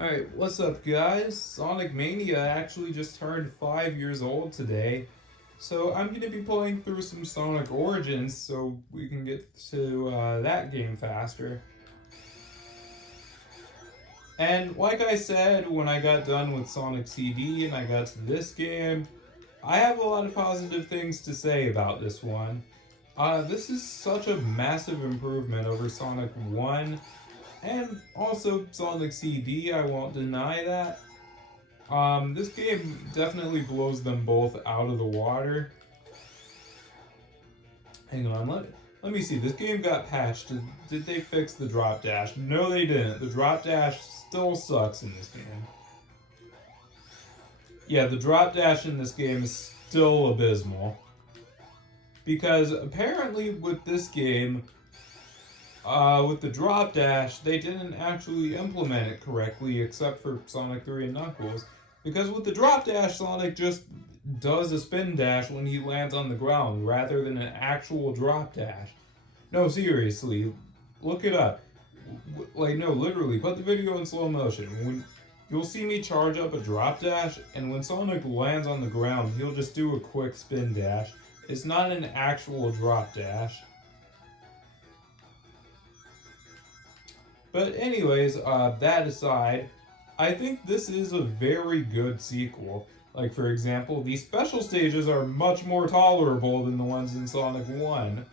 Alright, what's up guys? Sonic Mania actually just turned 5 years old today. So I'm going to be playing through some Sonic Origins so we can get to that game faster. And like I said when I got done with Sonic CD and I got to this game, I have a lot of positive things to say about this one. This is such a massive improvement over Sonic 1. And also Sonic CD, I won't deny that. This game definitely blows them both out of the water. Hang on, let me see. This game got patched. Did they fix the drop dash? No, they didn't. The drop dash still sucks in this game. Yeah, the drop dash in this game is still abysmal. Because apparently with this game, with the drop dash, they didn't actually implement it correctly except for Sonic 3 and Knuckles. Because with the drop dash, Sonic just does a spin dash when he lands on the ground rather than an actual drop dash. No, seriously, look it up. Like, no, literally, put the video in slow motion. When you'll see me charge up a drop dash, and when Sonic lands on the ground, he'll just do a quick spin dash. It's not an actual drop dash. But anyways, that aside, I think this is a very good sequel. Like, for example, these special stages are much more tolerable than the ones in Sonic 1.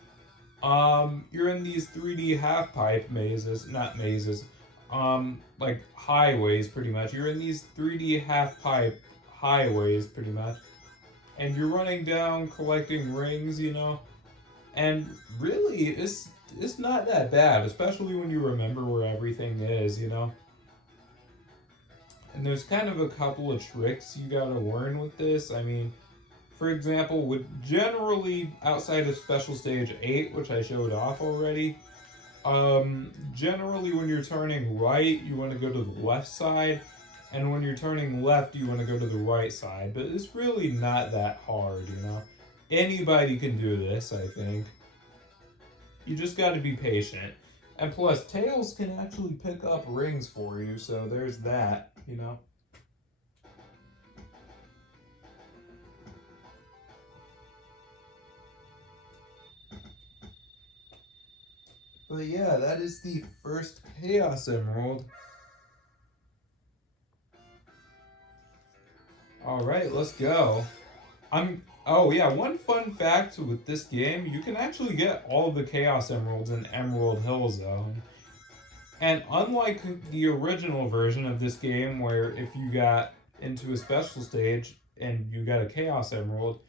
You're in these 3D half-pipe mazes, not mazes, like highways, pretty much. You're in these 3D half-pipe highways, pretty much. And you're running down, collecting rings, you know? And really, it's not that bad, especially when you remember where everything is, you know? And there's kind of a couple of tricks you gotta learn with this. I mean, for example, with generally outside of Special Stage 8, which I showed off already, generally when you're turning right, you want to go to the left side, and when you're turning left, you want to go to the right side. But it's really not that hard, you know? Anybody can do this, I think. You just got to be patient. And plus, Tails can actually pick up rings for you, so there's that, you know? But yeah, that is the first Chaos Emerald. Alright, let's go. Oh yeah, one fun fact with this game, you can actually get all of the Chaos Emeralds in Emerald Hill Zone. And unlike the original version of this game, where if you got into a special stage and you got a Chaos Emerald,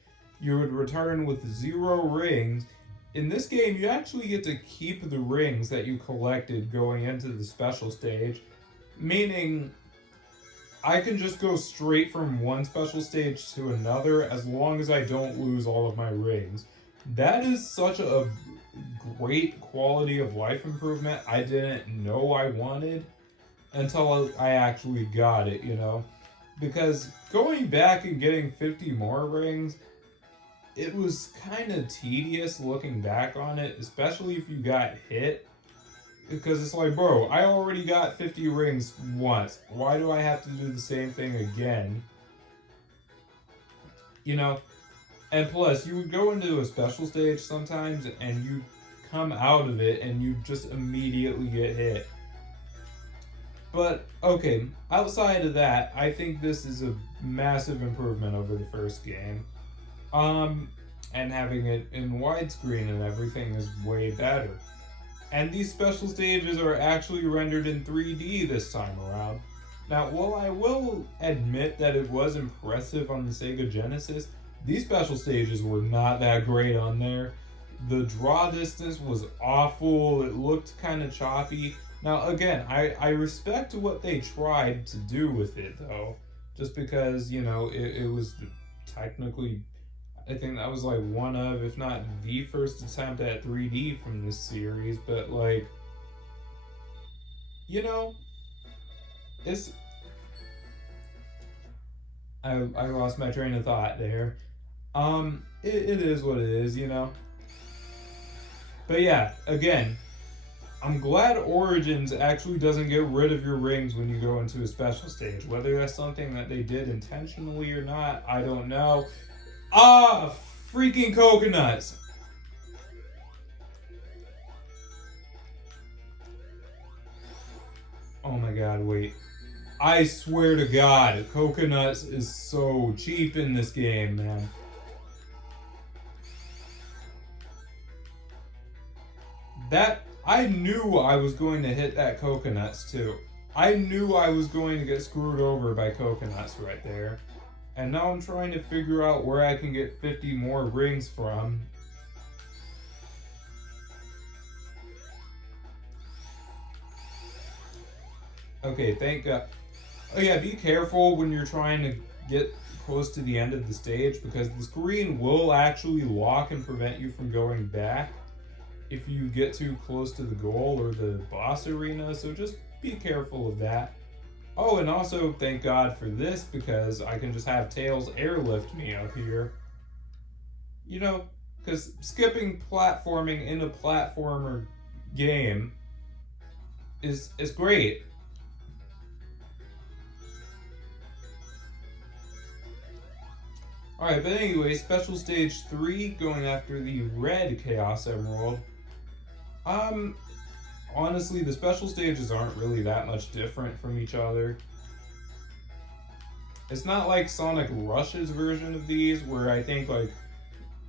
you would return with 0 rings. In this game, you actually get to keep the rings that you collected going into the special stage, meaning I can just go straight from one special stage to another as long as I don't lose all of my rings. That is such a great quality of life improvement I didn't know I wanted until I actually got it, you know? Because going back and getting 50 more rings, it was kind of tedious looking back on it, especially if you got hit. Because it's like, bro, I already got 50 rings once. Why do I have to do the same thing again? You know? And plus, you would go into a special stage sometimes and you come out of it and you just immediately get hit. But, okay, outside of that, I think this is a massive improvement over the first game. And having it in widescreen and everything is way better. And these special stages are actually rendered in 3D this time around. Now, while I will admit that it was impressive on the Sega Genesis, these special stages were not that great on there. The draw distance was awful, it looked kind of choppy. Now, again, I respect what they tried to do with it, though. Just because, you know, it was technically, I think that was like one of, if not the first attempt at 3D from this series, but like, you know, it's, I lost my train of thought there. It is what it is, you know. But yeah, again, I'm glad Origins actually doesn't get rid of your rings when you go into a special stage. Whether that's something that they did intentionally or not, I don't know. Ah, freaking coconuts! Oh my god, wait. I swear to god, coconuts is so cheap in this game, man. That, I knew I was going to hit that coconuts too. I knew I was going to get screwed over by coconuts right there. And now I'm trying to figure out where I can get 50 more rings from. Okay, thank God. Oh yeah, be careful when you're trying to get close to the end of the stage because the screen will actually lock and prevent you from going back if you get too close to the goal or the boss arena, so just be careful of that. Oh, and also thank God for this because I can just have Tails airlift me up here. You know, because skipping platforming in a platformer game is great. Alright, but anyway, Special Stage 3, going after the red Chaos Emerald. Honestly, the special stages aren't really that much different from each other. It's not like Sonic Rush's version of these, where I think, like,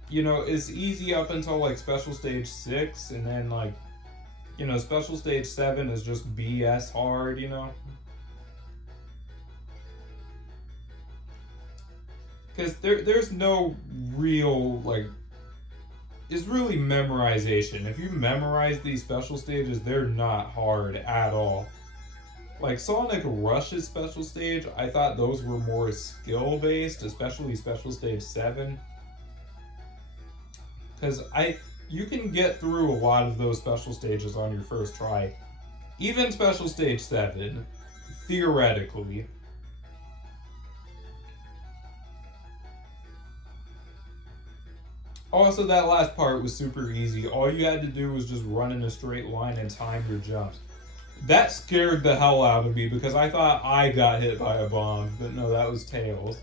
you know, it's easy up until, like, Special Stage 6, and then, like, you know, Special Stage 7 is just BS hard, you know? Because there's no real, like, it's really memorization. If you memorize these special stages, they're not hard at all. Like Sonic Rush's special stage, I thought those were more skill based, especially Special Stage 7. Because you can get through a lot of those special stages on your first try. Even Special Stage 7, theoretically. Also, that last part was super easy. All you had to do was just run in a straight line and time your jumps. That scared the hell out of me because I thought I got hit by a bomb, but no, that was Tails.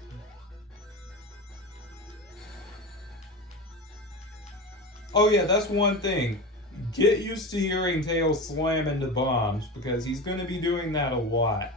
Oh yeah, that's one thing. Get used to hearing Tails slam into bombs because he's going to be doing that a lot.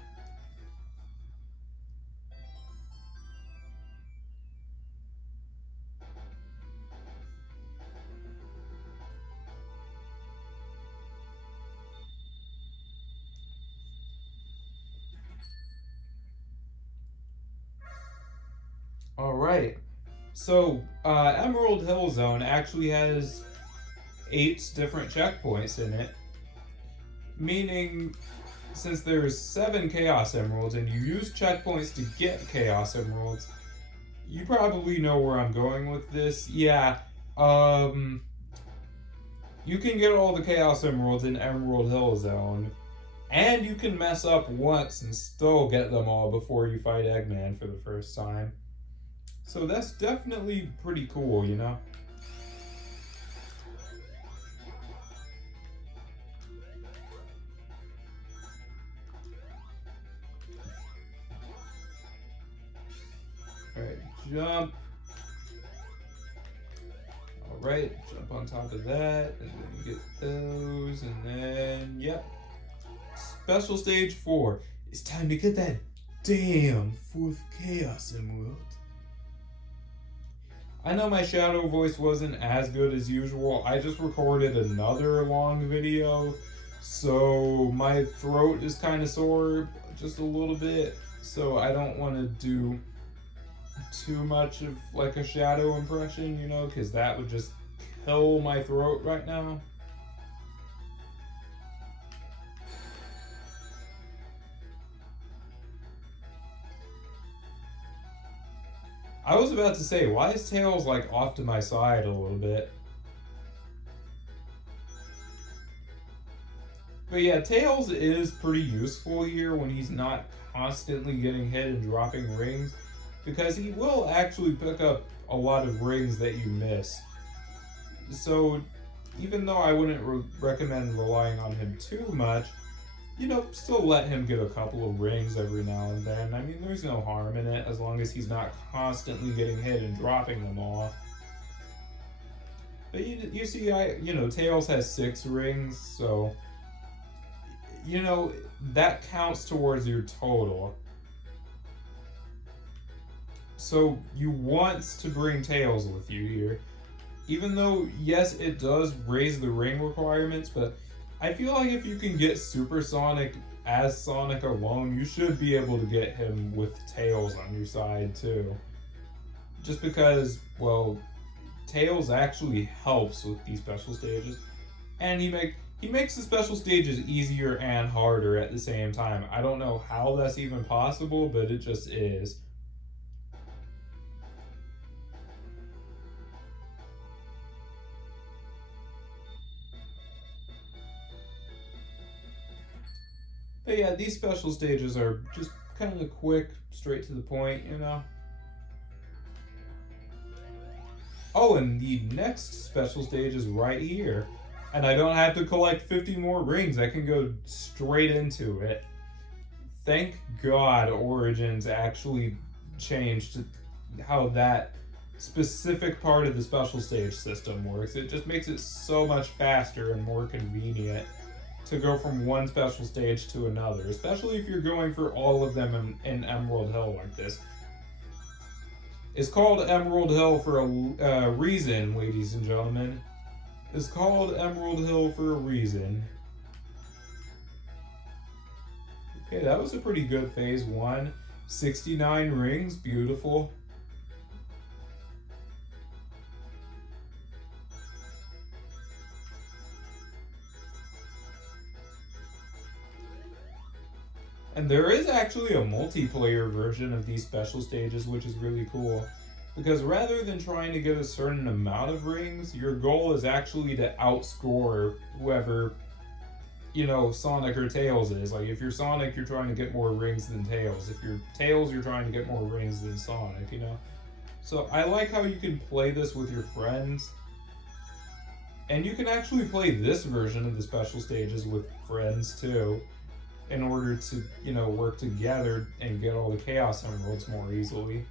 Alright, so Emerald Hill Zone actually has 8 different checkpoints in it, meaning since there's 7 Chaos Emeralds and you use checkpoints to get Chaos Emeralds, you probably know where I'm going with this. Yeah, you can get all the Chaos Emeralds in Emerald Hill Zone, and you can mess up once and still get them all before you fight Eggman for the first time. So that's definitely pretty cool, you know? Alright, jump. Alright, jump on top of that, and then you get those, and then, yep. Special Stage 4. It's time to get that damn 4th Chaos Emerald. I know my shadow voice wasn't as good as usual. I just recorded another long video, so my throat is kind of sore just a little bit, so I don't want to do too much of like a shadow impression, you know, because that would just kill my throat right now. I was about to say, why is Tails like off to my side a little bit? But yeah, Tails is pretty useful here when he's not constantly getting hit and dropping rings, because he will actually pick up a lot of rings that you miss. So even though I wouldn't recommend relying on him too much, still let him get a couple of rings every now and then. I mean, there's no harm in it as long as he's not constantly getting hit and dropping them all. But you see, Tails has 6 rings, so that counts towards your total. So you want to bring Tails with you here. Even though, yes, it does raise the ring requirements, but I feel like if you can get Super Sonic as Sonic alone, you should be able to get him with Tails on your side too. Just because, well, Tails actually helps with these special stages, and he makes the special stages easier and harder at the same time. I don't know how that's even possible, but it just is. But yeah, these special stages are just kind of quick, straight to the point, Oh, and the next special stage is right here. And I don't have to collect 50 more rings. I can go straight into it. Thank God Origins actually changed how that specific part of the special stage system works. It just makes it so much faster and more convenient to go from one special stage to another, especially if you're going for all of them in Emerald Hill like this. It's called Emerald Hill for a reason, ladies and gentlemen. It's called Emerald Hill for a reason. Okay, that was a pretty good phase 1. 69 rings, beautiful. And there is actually a multiplayer version of these special stages, which is really cool. Because rather than trying to get a certain amount of rings, your goal is actually to outscore whoever, Sonic or Tails is. Like, if you're Sonic, you're trying to get more rings than Tails. If you're Tails, you're trying to get more rings than Sonic, So I like how you can play this with your friends. And you can actually play this version of the special stages with friends, too, in order to, work together and get all the Chaos Emeralds more easily.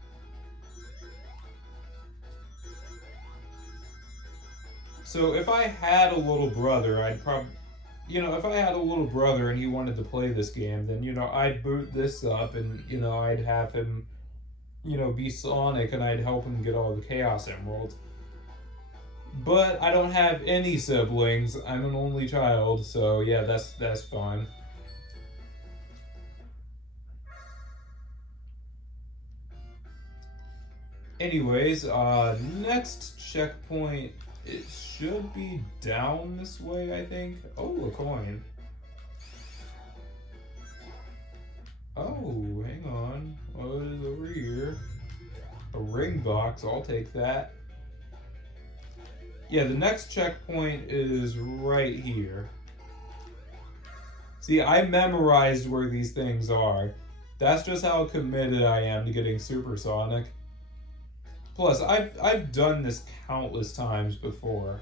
So if I had a little brother, I'd probably, if I had a little brother and he wanted to play this game, then, I'd boot this up and, I'd have him, be Sonic and I'd help him get all the Chaos Emeralds. But I don't have any siblings. I'm an only child, so yeah, that's fine. Anyways, next checkpoint, it should be down this way, I think. Oh, a coin. Oh, hang on. What is over here? A ring box, I'll take that. Yeah, the next checkpoint is right here. See, I memorized where these things are. That's just how committed I am to getting Super Sonic. Plus, I've done this countless times before.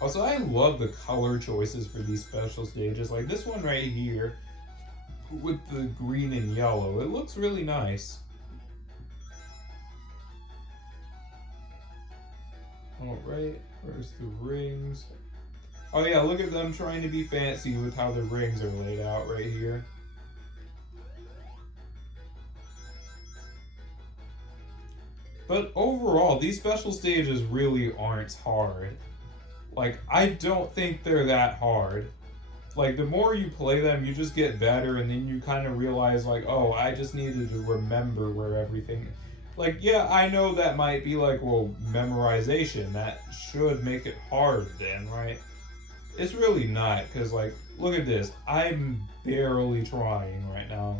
Also, I love the color choices for these special stages. Like this one right here with the green and yellow. It looks really nice. Alright, where's the rings? Oh yeah, look at them trying to be fancy with how the rings are laid out right here. But overall, these special stages really aren't hard. Like, I don't think they're that hard. Like, the more you play them, you just get better, and then you kind of realize, like, oh, I just needed to remember where everything... Like, yeah, I know that might be like, well, memorization. That should make it hard then, right? It's really not, because, like, look at this. I'm barely trying right now.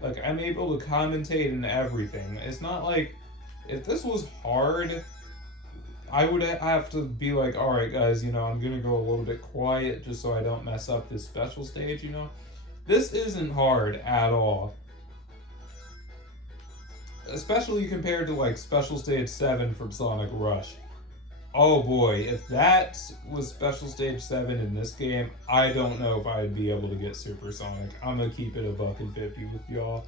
Like, I'm able to commentate and everything. It's not like, if this was hard, I would have to be like, alright guys, I'm gonna go a little bit quiet just so I don't mess up this special stage, This isn't hard at all. especially compared to like Special Stage 7 from Sonic Rush. Oh boy, if that was Special Stage 7 in this game, I don't know if I'd be able to get Supersonic. I'm gonna keep it $1.50 with y'all.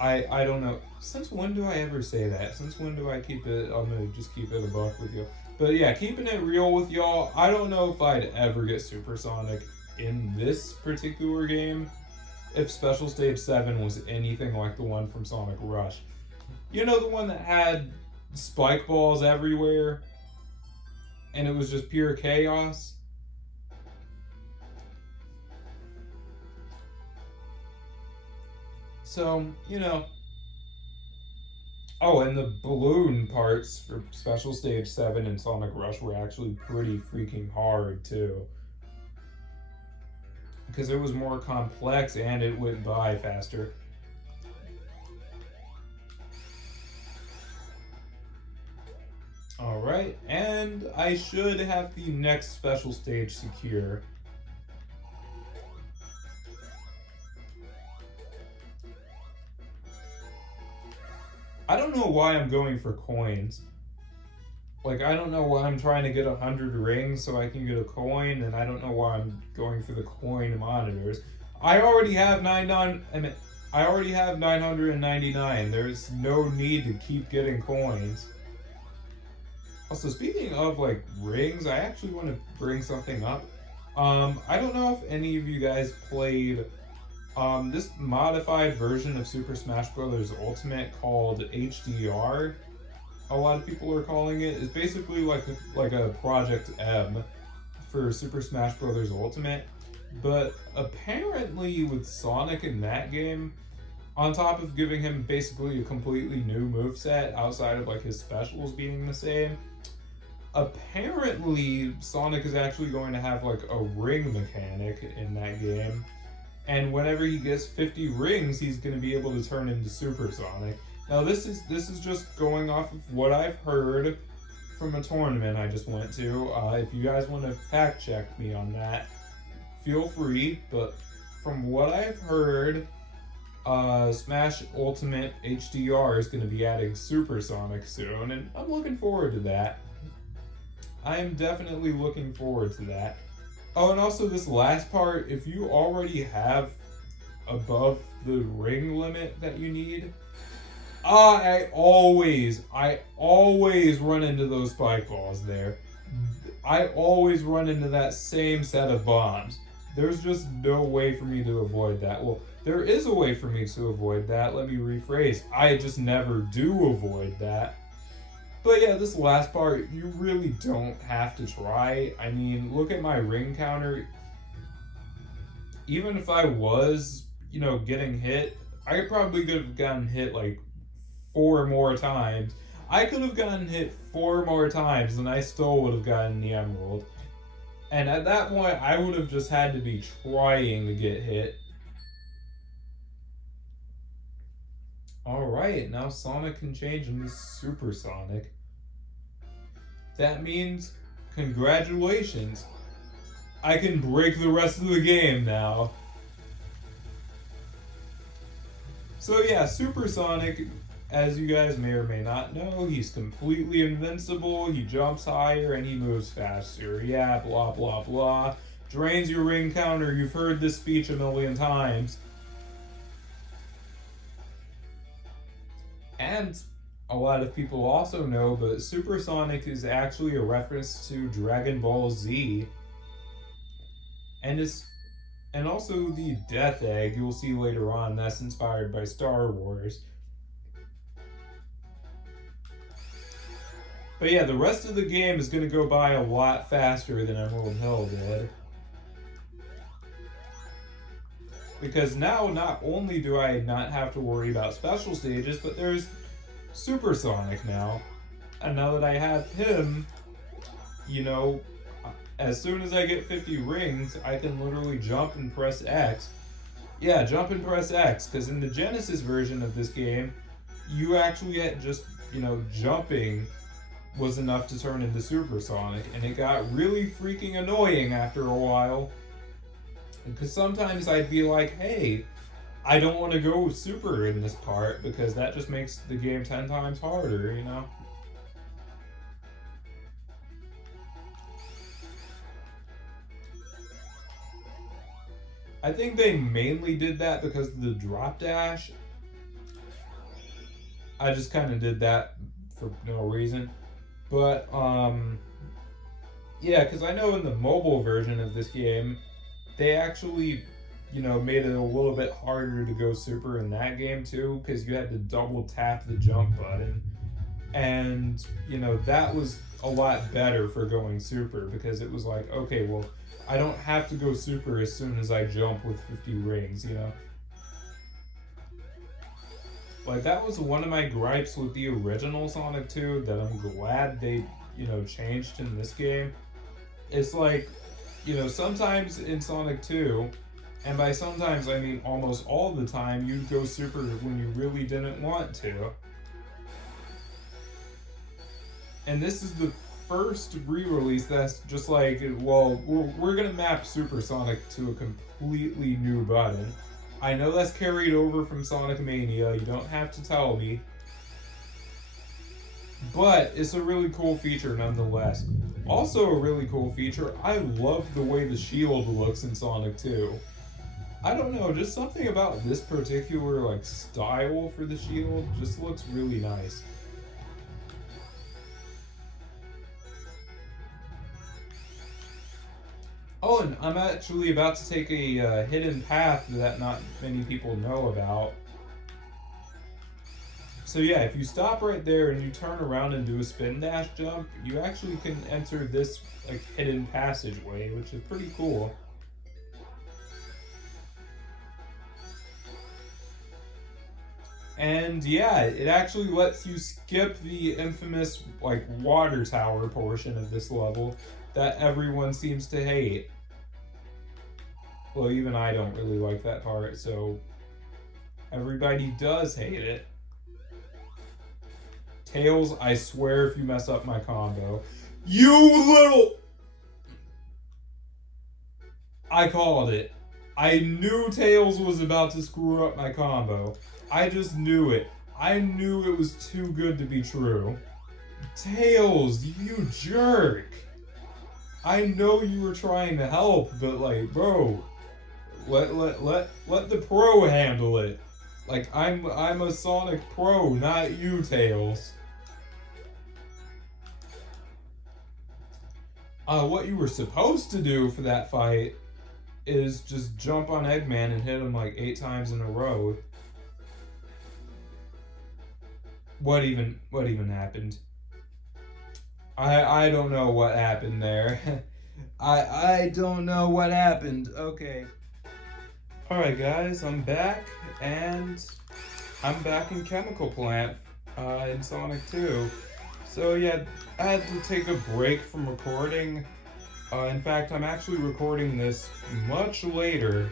I don't know. Since when do I ever say that? Since when do I keep it? I'm gonna just keep it $1 with y'all. But yeah, keeping it real with y'all, I don't know if I'd ever get Supersonic in this particular game if Special Stage 7 was anything like the one from Sonic Rush. You know, the one that had spike balls everywhere? And it was just pure chaos? So, you know. Oh, and the balloon parts for Special Stage 7 and Sonic Rush were actually pretty freaking hard, too. Because it was more complex and it went by faster. Alright, and I should have the next special stage secure. I don't know why I'm going for coins. Like, I don't know why I'm trying to get 100 rings so I can get a coin, and I don't know why I'm going for the coin monitors. I already have 999. There's no need to keep getting coins. Also, speaking of like rings, I actually want to bring something up. I don't know if any of you guys played this modified version of Super Smash Bros. Ultimate called HDR. A lot of people are calling it. It's basically like a Project M for Super Smash Bros. Ultimate. But apparently with Sonic in that game, on top of giving him basically a completely new moveset outside of like his specials being the same, apparently Sonic is actually going to have like a ring mechanic in that game. And whenever he gets 50 rings, he's going to be able to turn into Super Sonic. Now this is just going off of what I've heard from a tournament I just went to. If you guys want to fact check me on that, feel free. But from what I've heard, Smash Ultimate HDR is going to be adding Super Sonic soon, and I'm looking forward to that. I am definitely looking forward to that. Oh, and also this last part, if you already have above the ring limit that you need, I always run into those spike balls there. I always run into that same set of bombs. There's just no way for me to avoid that. Well, there is a way for me to avoid that. Let me rephrase. I just never do avoid that. But yeah, this last part, you really don't have to try. I mean, look at my ring counter. Even if I was, getting hit, I probably could have gotten hit like 4 more times. I could have gotten hit 4 more times and I still would have gotten the emerald. And at that point, I would have just had to be trying to get hit. Alright, now Sonic can change into Super Sonic. That means, congratulations. I can break the rest of the game now. So yeah, Super Sonic, as you guys may or may not know, he's completely invincible, he jumps higher, and he moves faster. Yeah, blah blah blah. Drains your ring counter, you've heard this speech a million times. And a lot of people also know, but Super Sonic is actually a reference to Dragon Ball Z. And also the Death Egg, you'll see later on, that's inspired by Star Wars. But yeah, the rest of the game is going to go by a lot faster than Emerald Hill did. Because now, not only do I not have to worry about special stages, but there's Super Sonic now. And now that I have him, as soon as I get 50 rings, I can literally jump and press X. Yeah, jump and press X, because in the Genesis version of this game, you actually get just, jumping was enough to turn into Super Sonic, and it got really freaking annoying after a while. Because sometimes I'd be like, hey, I don't want to go super in this part because that just makes the game 10 times harder, you know? I think they mainly did that because of the drop dash. I just kind of did that for no reason. But, yeah, because I know in the mobile version of this game, they actually, made it a little bit harder to go super in that game too, because you had to double tap the jump button. And, that was a lot better for going super because it was like, okay, well, I don't have to go super as soon as I jump with 50 rings. Like, that was one of my gripes with the original Sonic 2 that I'm glad they, changed in this game. It's like, sometimes in Sonic 2, and by sometimes I mean almost all the time, you'd go super when you really didn't want to. And this is the first re-release that's just like, well, we're gonna map Super Sonic to a completely new button. I know that's carried over from Sonic Mania, you don't have to tell me. But it's a really cool feature nonetheless. Also a really cool feature, I love the way the shield looks in Sonic 2. I don't know, just something about this particular like style for the shield just looks really nice. Oh, and I'm actually about to take a hidden path that not many people know about. So yeah, if you stop right there and you turn around and do a spin dash jump, you actually can enter this like hidden passageway, which is pretty cool. And yeah, it actually lets you skip the infamous like water tower portion of this level that everyone seems to hate. Well, even I don't really like that part, so everybody does hate it. Tails, I swear if you mess up my combo. You little... I called it. I knew Tails was about to screw up my combo. I just knew it. I knew it was too good to be true. Tails, you jerk. I know you were trying to help, but like, bro, let the pro handle it. Like, I'm a Sonic pro, not you, Tails. What you were supposed to do for that fight is just jump on Eggman and hit him like 8 times in a row. What even happened? I don't know what happened there. I don't know what happened. Okay. Alright guys, I'm back and I'm back in Chemical Plant in Sonic 2. So yeah, I had to take a break from recording. In fact, I'm actually recording this much later.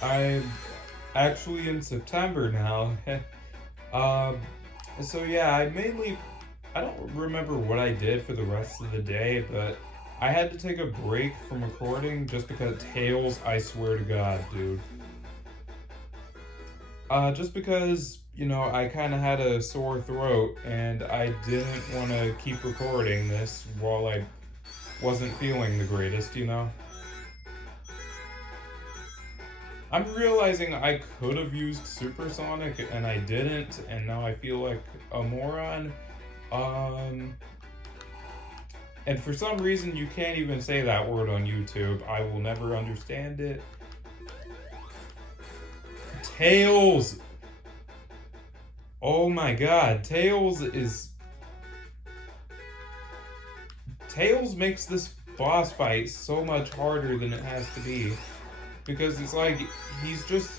I'm actually in September now. So yeah, I don't remember what I did for the rest of the day, but I had to take a break from recording just because Tails, I swear to God, dude. Just because, I kind of had a sore throat and I didn't want to keep recording this while I wasn't feeling the greatest, I'm realizing I could have used Supersonic and I didn't, and now I feel like a moron. And for some reason you can't even say that word on YouTube. I will never understand it. Tails! Oh my god, Tails makes this boss fight so much harder than it has to be. Because it's like, he's just...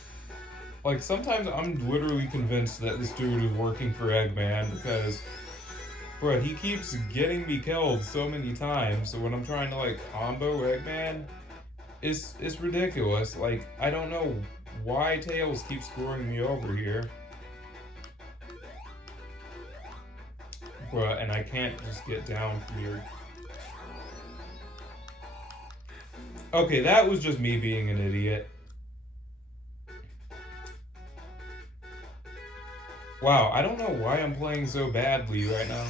Like, sometimes I'm literally convinced that this dude is working for Eggman because... Bro, he keeps getting me killed so many times, so when I'm trying to, like, combo Eggman, it's ridiculous. Like, I don't know why Tails keeps screwing me over here. Bruh, and I can't just get down from here. Okay, that was just me being an idiot. Wow, I don't know why I'm playing so badly right now.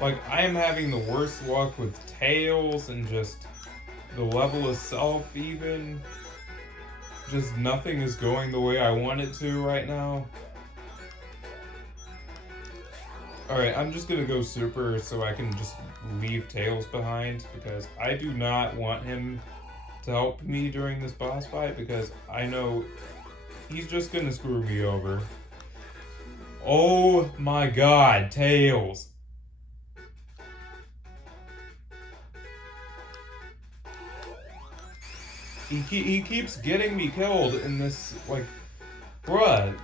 Like, I am having the worst luck with tails and just the level itself even. Just nothing is going the way I want it to right now. Alright, I'm just gonna go super so I can just leave Tails behind because I do not want him to help me during this boss fight because I know he's just gonna screw me over. Oh my god, Tails! He keeps getting me killed in this, like, bruh.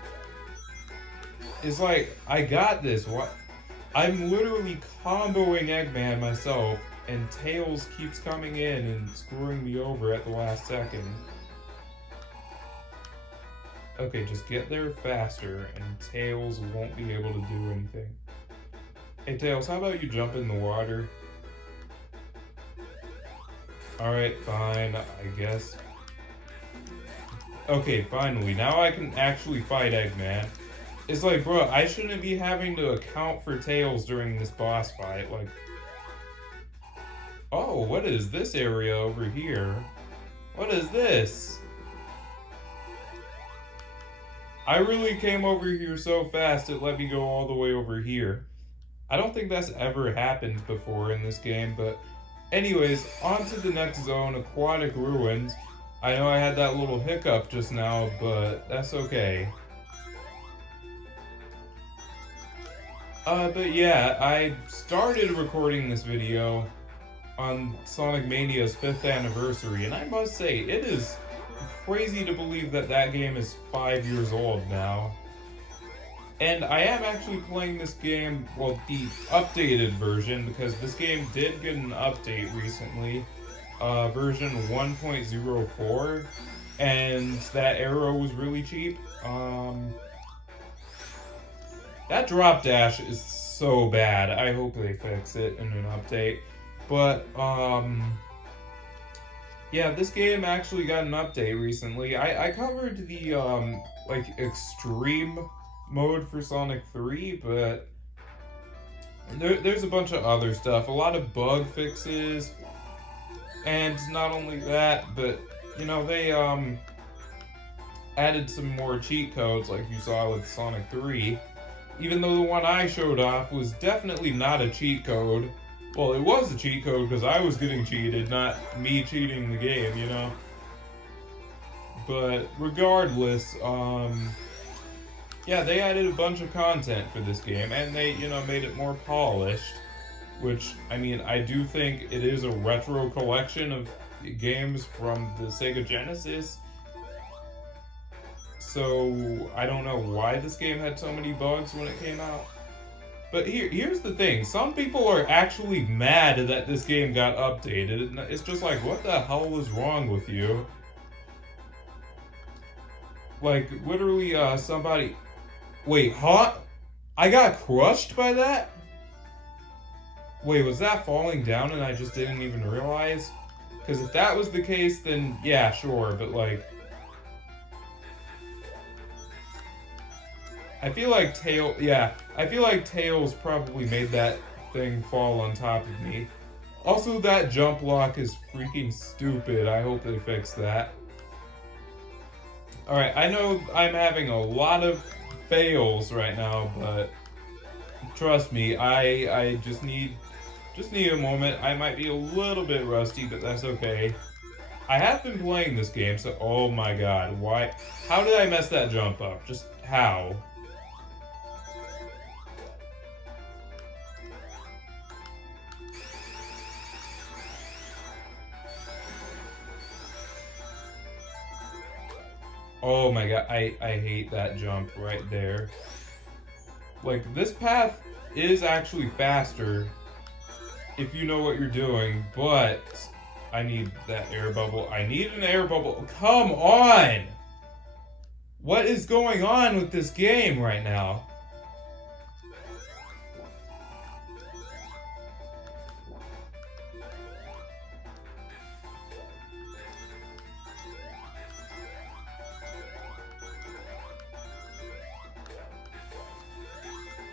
It's like, I got this. What? I'm literally comboing Eggman myself, and Tails keeps coming in and screwing me over at the last second. Okay, just get there faster, and Tails won't be able to do anything. Hey, Tails, how about you jump in the water? Alright, fine, I guess. Okay, finally, now I can actually fight Eggman. It's like, bro, I shouldn't be having to account for Tails during this boss fight. Like, oh, what is this area over here? What is this? I really came over here so fast it let me go all the way over here. I don't think that's ever happened before in this game, but anyways, on to the next zone, Aquatic Ruins. I know I had that little hiccup just now, but that's okay. But yeah, I started recording this video on Sonic Mania's 5th anniversary, and I must say, it is crazy to believe that that game is 5 years old now. And I am actually playing this game, well, the updated version, because this game did get an update recently, version 1.04, and that arrow was really cheap. That drop dash is so bad. I hope they fix it in an update. But, yeah, this game actually got an update recently. I covered the, like, extreme mode for Sonic 3, but there's a bunch of other stuff. A lot of bug fixes, and not only that, but, you know, they, added some more cheat codes like you saw with Sonic 3. Even though the one I showed off was definitely not a cheat code. Well, it was a cheat code because I was getting cheated, not me cheating the game, you know? But regardless, yeah, they added a bunch of content for this game, and they, you know, made it more polished. Which, I mean, I do think it is a retro collection of games from the Sega Genesis. So, I don't know why this game had so many bugs when it came out. But here's the thing. Some people are actually mad that this game got updated. It's just like, what the hell is wrong with you? Like, literally, somebody... Wait, huh? I got crushed by that? Wait, was that falling down and I just didn't even realize? Because if that was the case, then yeah, sure, but like... I feel like Tails probably made that thing fall on top of me. Also, that jump lock is freaking stupid. I hope they fix that. Alright, I know I'm having a lot of fails right now, but trust me, I just need a moment. I might be a little bit rusty, but that's okay. I have been playing this game, so oh my god, why? How did I mess that jump up? Just how? Oh my god, I hate that jump right there. Like, this path is actually faster if you know what you're doing, but I need that air bubble. I need an air bubble. Come on! What is going on with this game right now?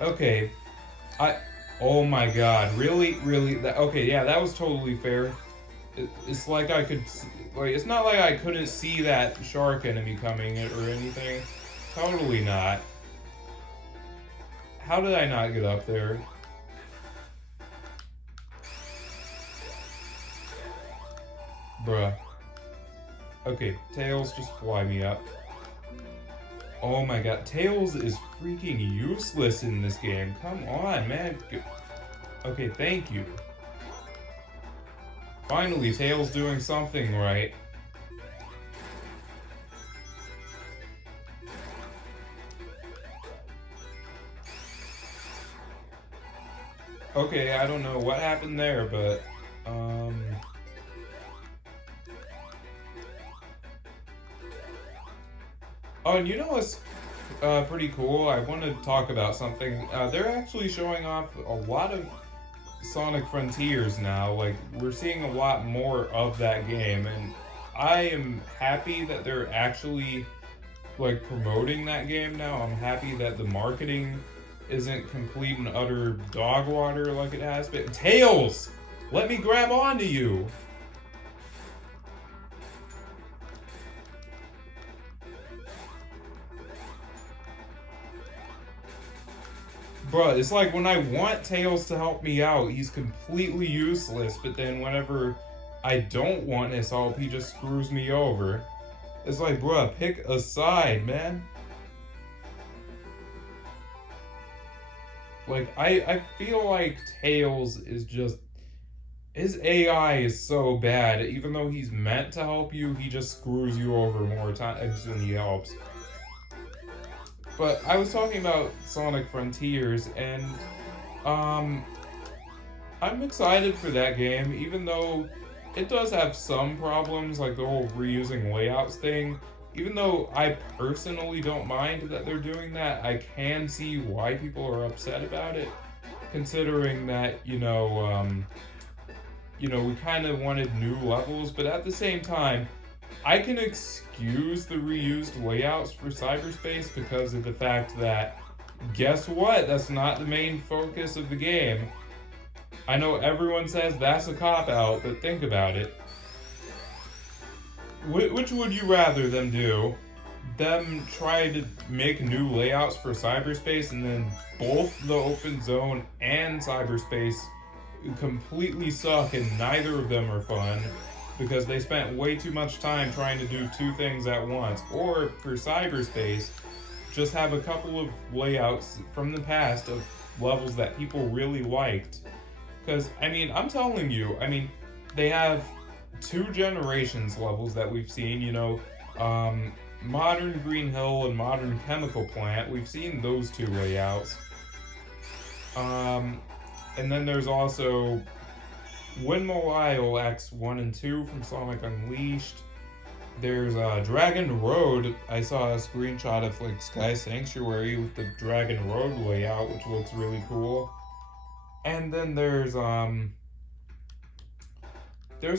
Okay, I. Oh my god, really, really? That okay? Yeah, that was totally fair. It's like I could, like, it's not like I couldn't see that shark enemy coming or anything. Totally not. How did I not get up there? Bruh. Okay, Tails, just fly me up. Oh my god, Tails is freaking useless in this game. Come on, man. Okay, thank you. Finally, Tails doing something right. Okay, I don't know what happened there, but oh, and you know what's pretty cool? I want to talk about something. They're actually showing off a lot of Sonic Frontiers now. Like, we're seeing a lot more of that game, and I am happy that they're actually like promoting that game now. I'm happy that the marketing isn't complete and utter dog water like it has been. Tails! Let me grab onto you! Bruh, it's like when I want Tails to help me out, he's completely useless, but then whenever I don't want his help, he just screws me over. It's like, bruh, pick a side, man. Like, I feel like Tails is just. His AI is so bad, even though he's meant to help you, he just screws you over more times than he helps. But I was talking about Sonic Frontiers, and um, I'm excited for that game, even though it does have some problems, like the whole reusing layouts thing. Even though I personally don't mind that they're doing that, I can see why people are upset about it, considering that, we kind of wanted new levels, but at the same time, I can excuse the reused layouts for cyberspace because of the fact that, guess what? That's not the main focus of the game. I know everyone says that's a cop-out, but think about it. Which would you rather them do? Them try to make new layouts for cyberspace and then both the open zone and cyberspace completely suck and neither of them are fun because they spent way too much time trying to do two things at once, or for cyberspace just have a couple of layouts from the past of levels that people really liked. Because I'm telling you, they have two generations levels that we've seen, Modern Green Hill and Modern Chemical Plant. We've seen those two layouts. And then there's also Windmill Isle Acts 1 and 2 from Sonic Unleashed. There's Dragon Road. I saw a screenshot of like Sky Sanctuary with the Dragon Road layout, which looks really cool. And then there's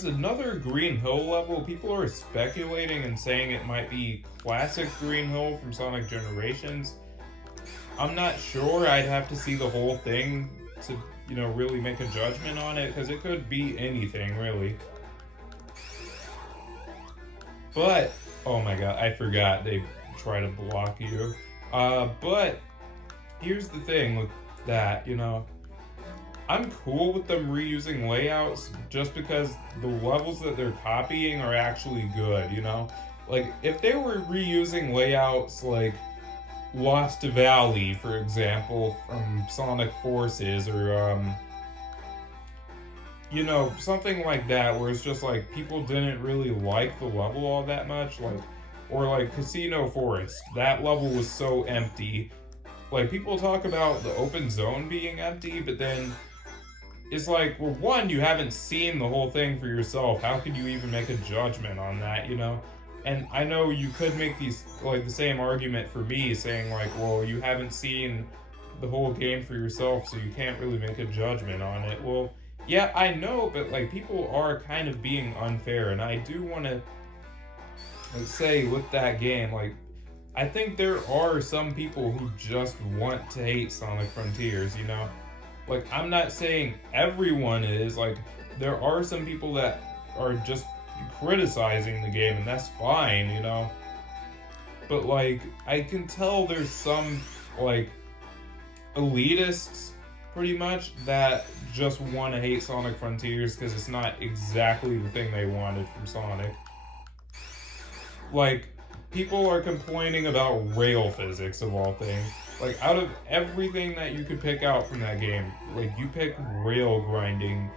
another Green Hill level. People are speculating and saying it might be classic Green Hill from Sonic Generations. I'm not sure. I'd have to see the whole thing to, really make a judgment on it, because it could be anything, really. But, oh my god, I forgot they try to block you. But, here's the thing with that, I'm cool with them reusing layouts just because the levels that they're copying are actually good, Like, if they were reusing layouts like Lost Valley, for example, from Sonic Forces, or, something like that, where it's just like people didn't really like the level all that much, or like Casino Forest. That level was so empty. Like, people talk about the open zone being empty, but then it's like, well, one, you haven't seen the whole thing for yourself. How could you even make a judgment on that, And I know you could make the same argument for me, saying like, well, you haven't seen the whole game for yourself, so you can't really make a judgment on it. Well, yeah, I know, but like, people are kind of being unfair, and I do want to say with that game, like, I think there are some people who just want to hate Sonic Frontiers, you know? Like, I'm not saying everyone is, like, there are some people that are just criticizing the game, and that's fine, you know? But, like, I can tell there's some, like, elitists, pretty much, that just want to hate Sonic Frontiers because it's not exactly the thing they wanted from Sonic. Like, people are complaining about rail physics of all things. Like, out of everything that you could pick out from that game, like, you pick rail grinding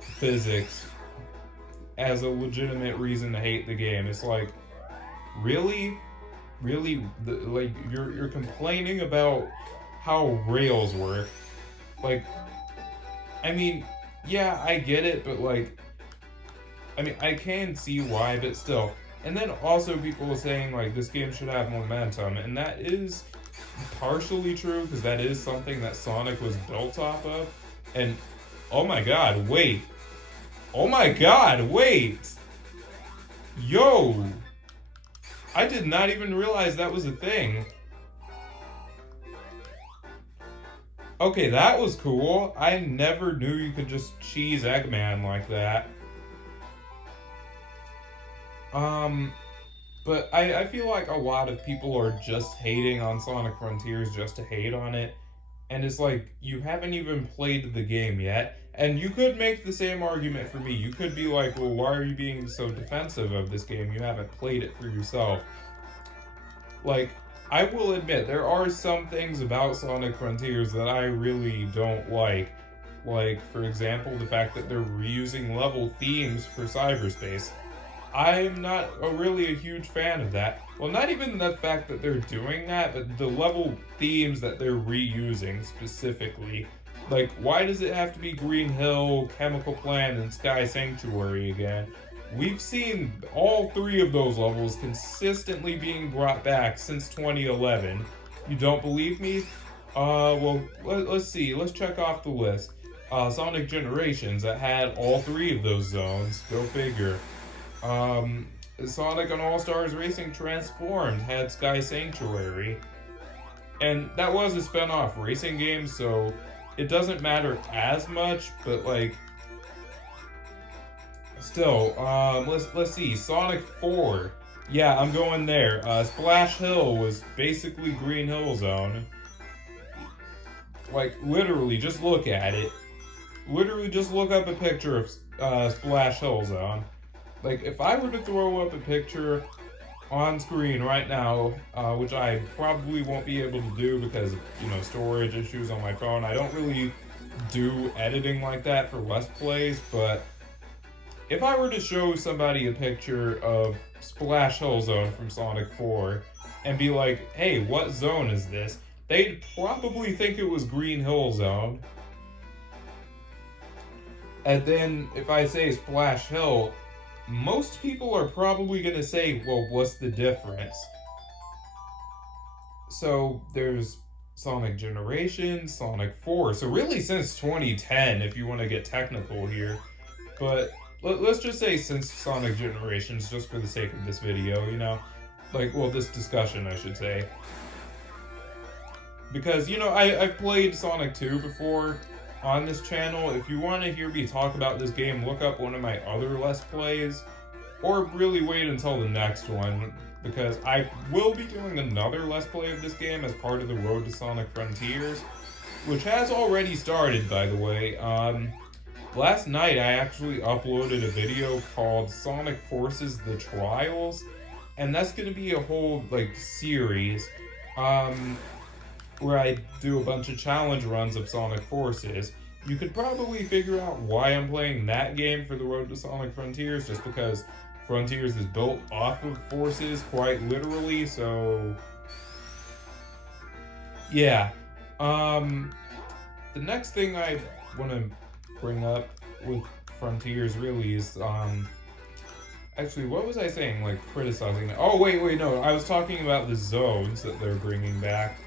physics as a legitimate reason to hate the game. It's like, really? Really? Like, you're complaining about how rails work. Like, I mean, yeah, I get it, but like, I mean, I can see why, but still. And then also people are saying like this game should have momentum, and that is partially true because that is something that Sonic was built off of. And oh my god, wait. Oh my god, wait. Yo. I did not even realize that was a thing. Okay, that was cool. I never knew you could just cheese Eggman like that. But I feel like a lot of people are just hating on Sonic Frontiers just to hate on it. And it's like, you haven't even played the game yet. And you could make the same argument for me. You could be like, well, why are you being so defensive of this game? You haven't played it for yourself. Like, I will admit, there are some things about Sonic Frontiers that I really don't like. Like, for example, the fact that they're reusing level themes for cyberspace. I'm not really a huge fan of that. Well, not even the fact that they're doing that, but the level themes that they're reusing specifically. Like, why does it have to be Green Hill, Chemical Plant, and Sky Sanctuary again? We've seen all three of those levels consistently being brought back since 2011. You don't believe me? Well, let's see. Let's check off the list. Sonic Generations, that had all three of those zones. Go figure. Sonic and All-Stars Racing Transformed had Sky Sanctuary. And that was a spin-off racing game, so it doesn't matter as much, but like, still, let's see. Sonic 4. Yeah, I'm going there. Splash Hill was basically Green Hill Zone. Like, literally, just look at it. Literally, just look up a picture of Splash Hill Zone. Like, if I were to throw up a picture on screen right now, which I probably won't be able to do because of, you know, storage issues on my phone. I don't really do editing like that for Let's Plays, but if I were to show somebody a picture of Splash Hill Zone from Sonic 4 and be like, hey, what zone is this? They'd probably think it was Green Hill Zone. And then if I say Splash Hill, most people are probably going to say, well, what's the difference? So there's Sonic Generations, Sonic 4. So really since 2010, if you want to get technical here. But let's just say since Sonic Generations, just for the sake of this video, you know? Like, well, this discussion, I should say. Because, you know, I've played Sonic 2 before on this channel. If you want to hear me talk about this game, look up one of my other Let's Plays, or really wait until the next one, because I will be doing another Let's Play of this game as part of the Road to Sonic Frontiers, which has already started, by the way. Last night I actually uploaded a video called Sonic Forces The Trials, and that's going to be a whole, like, series, where I do a bunch of challenge runs of Sonic Forces. You could probably figure out why I'm playing that game for the Road to Sonic Frontiers, just because Frontiers is built off of Forces, quite literally, so yeah. The next thing I want to bring up with Frontiers really is, actually, what was I saying, like, criticizing it? Oh, wait, no, I was talking about the zones that they're bringing back.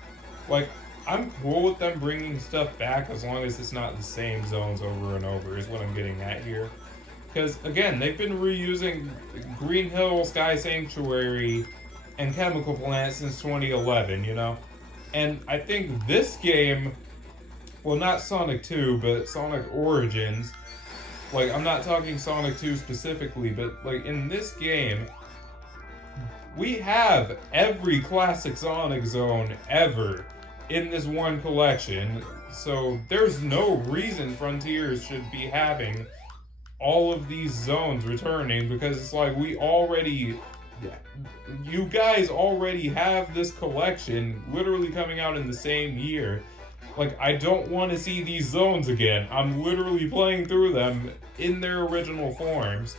Like, I'm cool with them bringing stuff back as long as it's not the same zones over and over, is what I'm getting at here. Because, again, they've been reusing Green Hill, Sky Sanctuary, and Chemical Plant since 2011, you know? And I think this game, well, not Sonic 2, but Sonic Origins, like, I'm not talking Sonic 2 specifically, but, like, in this game, we have every classic Sonic zone ever in this one collection. So there's no reason Frontiers should be having all of these zones returning, because it's like you guys already have this collection literally coming out in the same year. Like, I don't want to see these zones again. I'm literally playing through them in their original forms.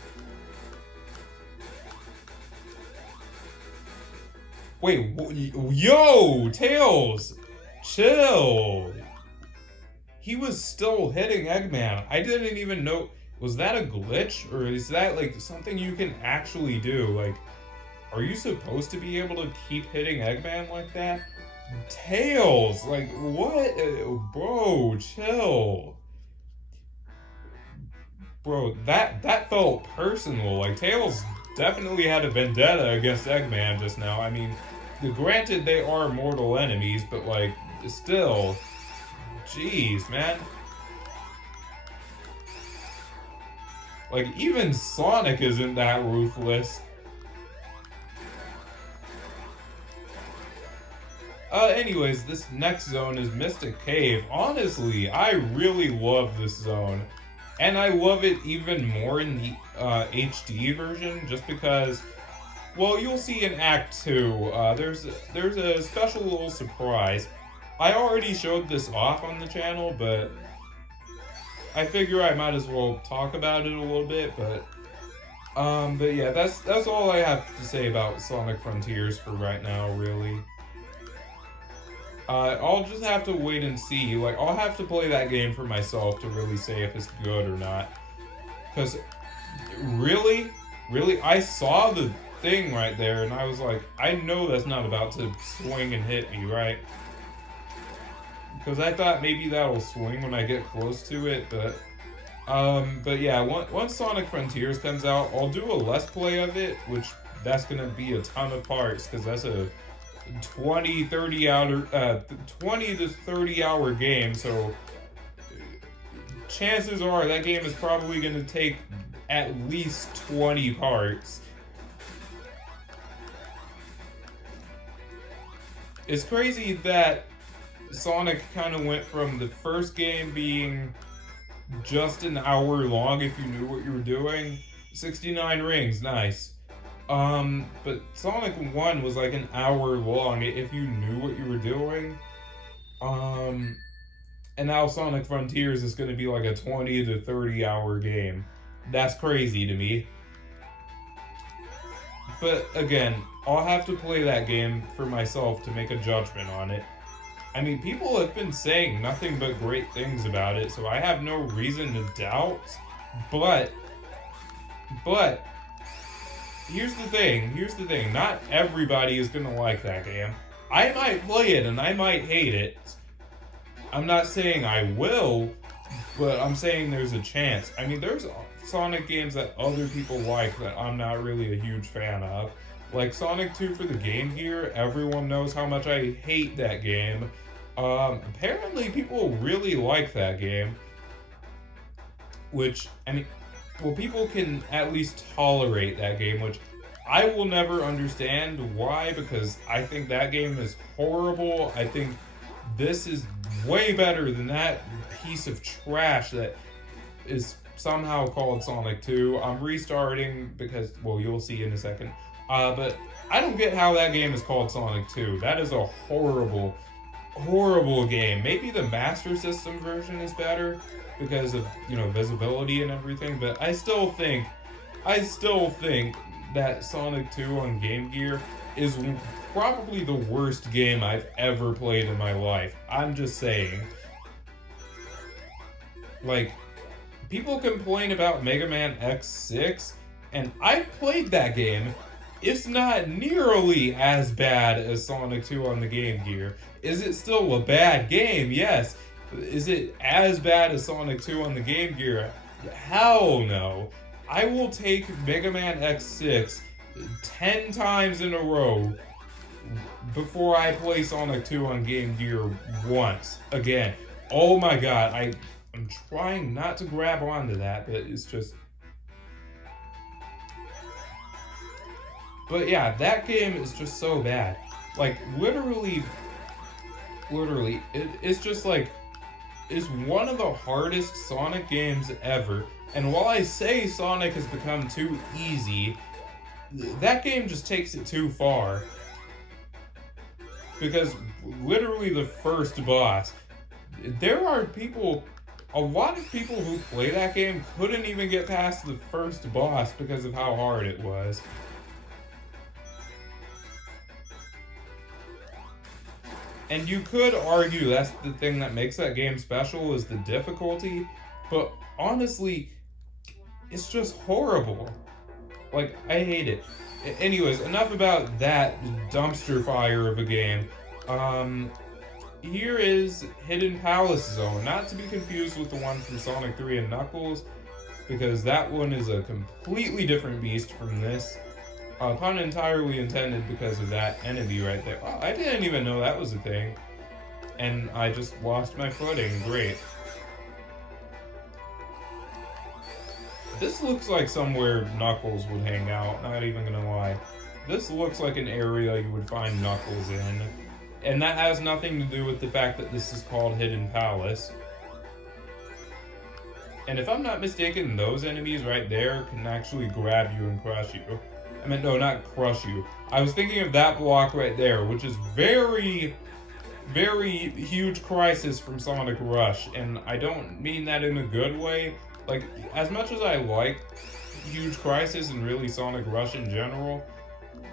Wait, yo, Tails, chill. He was still hitting Eggman. I didn't even know. Was that a glitch? Or is that, like, something you can actually do? Like, are you supposed to be able to keep hitting Eggman like that? Tails! Like, what? Bro, chill. Bro, that felt personal. Like, Tails definitely had a vendetta against Eggman just now. I mean, granted, they are mortal enemies, but, like, still. Jeez, man. Like, even Sonic isn't that ruthless. Anyways, this next zone is Mystic Cave. Honestly, I really love this zone. And I love it even more in the HD version, just because, well, you'll see in Act 2, there's a special little surprise. I already showed this off on the channel, but I figure I might as well talk about it a little bit, but yeah, that's all I have to say about Sonic Frontiers for right now, really. I'll just have to wait and see. Like, I'll have to play that game for myself to really say if it's good or not. Because, really, I saw the thing right there, and I was like, I know that's not about to swing and hit me, right? Because I thought maybe that'll swing when I get close to it, but yeah, once Sonic Frontiers comes out, I'll do a Let's Play of it, which that's gonna be a ton of parts, because that's a 20 to 30 hour game, so chances are that game is probably gonna take at least 20 parts. It's crazy that Sonic kind of went from the first game being just an hour long if you knew what you were doing. 69 rings, nice. But Sonic 1 was like an hour long if you knew what you were doing. And now Sonic Frontiers is going to be like a 20 to 30 hour game. That's crazy to me. But again, I'll have to play that game for myself to make a judgment on it. I mean, people have been saying nothing but great things about it, so I have no reason to doubt. But here's the thing, not everybody is gonna like that game. I might play it and I might hate it. I'm not saying I will, but I'm saying there's a chance. I mean, there's Sonic games that other people like that I'm not really a huge fan of. Like Sonic 2 for the Game Gear, everyone knows how much I hate that game. Apparently people really like that game. Which, I mean, well, people can at least tolerate that game, which I will never understand why, because I think that game is horrible. I think this is way better than that piece of trash that is somehow called Sonic 2. I'm restarting because, well, you'll see in a second. But I don't get how that game is called Sonic 2. That is a horrible, horrible game. Maybe the Master System version is better because of, you know, visibility and everything, but I still think that Sonic 2 on Game Gear is probably the worst game I've ever played in my life. I'm just saying. Like, people complain about Mega Man X6, and I've played that game. It's not nearly as bad as Sonic 2 on the Game Gear. Is it still a bad game? Yes. Is it as bad as Sonic 2 on the Game Gear? Hell no. I will take Mega Man X6 10 times in a row before I play Sonic 2 on Game Gear once again. Oh my god, I'm trying not to grab onto that, but it's just... But yeah, that game is just so bad. Like, literally, it's just like, it's one of the hardest Sonic games ever. And while I say Sonic has become too easy, that game just takes it too far. Because literally the first boss, there are people, a lot of people who play that game couldn't even get past the first boss because of how hard it was. And you could argue that's the thing that makes that game special, is the difficulty, but honestly, it's just horrible. Like, I hate it. Anyways, enough about that dumpster fire of a game. Here is Hidden Palace Zone, not to be confused with the one from Sonic 3 and Knuckles, because that one is a completely different beast from this. Pun entirely intended because of that enemy right there. Oh, I didn't even know that was a thing. And I just lost my footing. Great. This looks like somewhere Knuckles would hang out, not even gonna lie. This looks like an area you would find Knuckles in. And that has nothing to do with the fact that this is called Hidden Palace. And if I'm not mistaken, those enemies right there can actually grab you and crush you. I mean, no, not crush you. I was thinking of that block right there, which is very, very huge crisis from Sonic Rush. And I don't mean that in a good way. Like, as much as I like Huge Crisis and really Sonic Rush in general,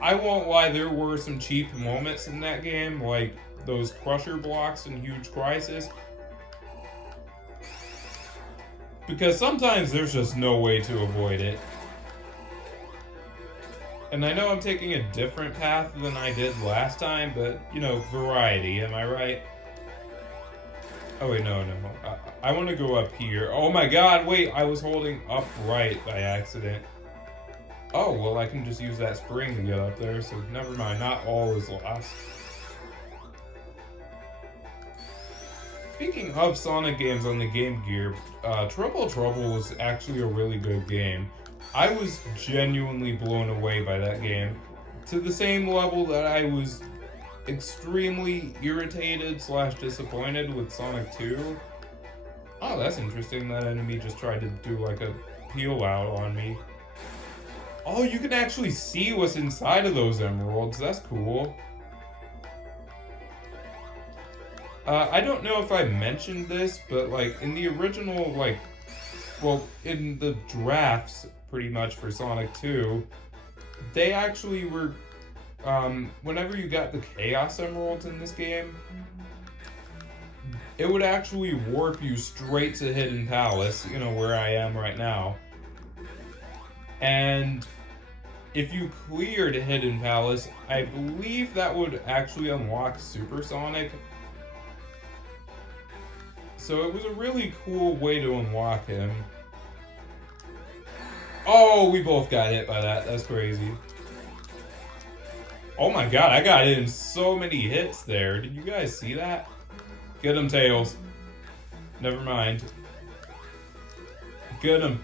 I won't lie, there were some cheap moments in that game, like those Crusher blocks in Huge Crisis. Because sometimes there's just no way to avoid it. And I know I'm taking a different path than I did last time, but, you know, variety, am I right? Oh wait, no. I want to go up here. Oh my god, wait, I was holding up right by accident. Oh, well, I can just use that spring to get up there, so never mind, not all is lost. Speaking of Sonic games on the Game Gear, Trouble Trouble was actually a really good game. I was genuinely blown away by that game, to the same level that I was extremely irritated / disappointed with Sonic 2. Oh, that's interesting. That enemy just tried to do like a peel out on me. Oh, you can actually see what's inside of those emeralds. That's cool. I don't know if I mentioned this, but like in the original, like, well, in the drafts pretty much for Sonic 2, they actually were, whenever you got the Chaos Emeralds in this game, it would actually warp you straight to Hidden Palace, you know, where I am right now. And if you cleared Hidden Palace, I believe that would actually unlock Super Sonic. So it was a really cool way to unlock him. Oh, we both got hit by that. That's crazy. Oh my god, I got in so many hits there. Did you guys see that? Get him, Tails. Never mind. Get him.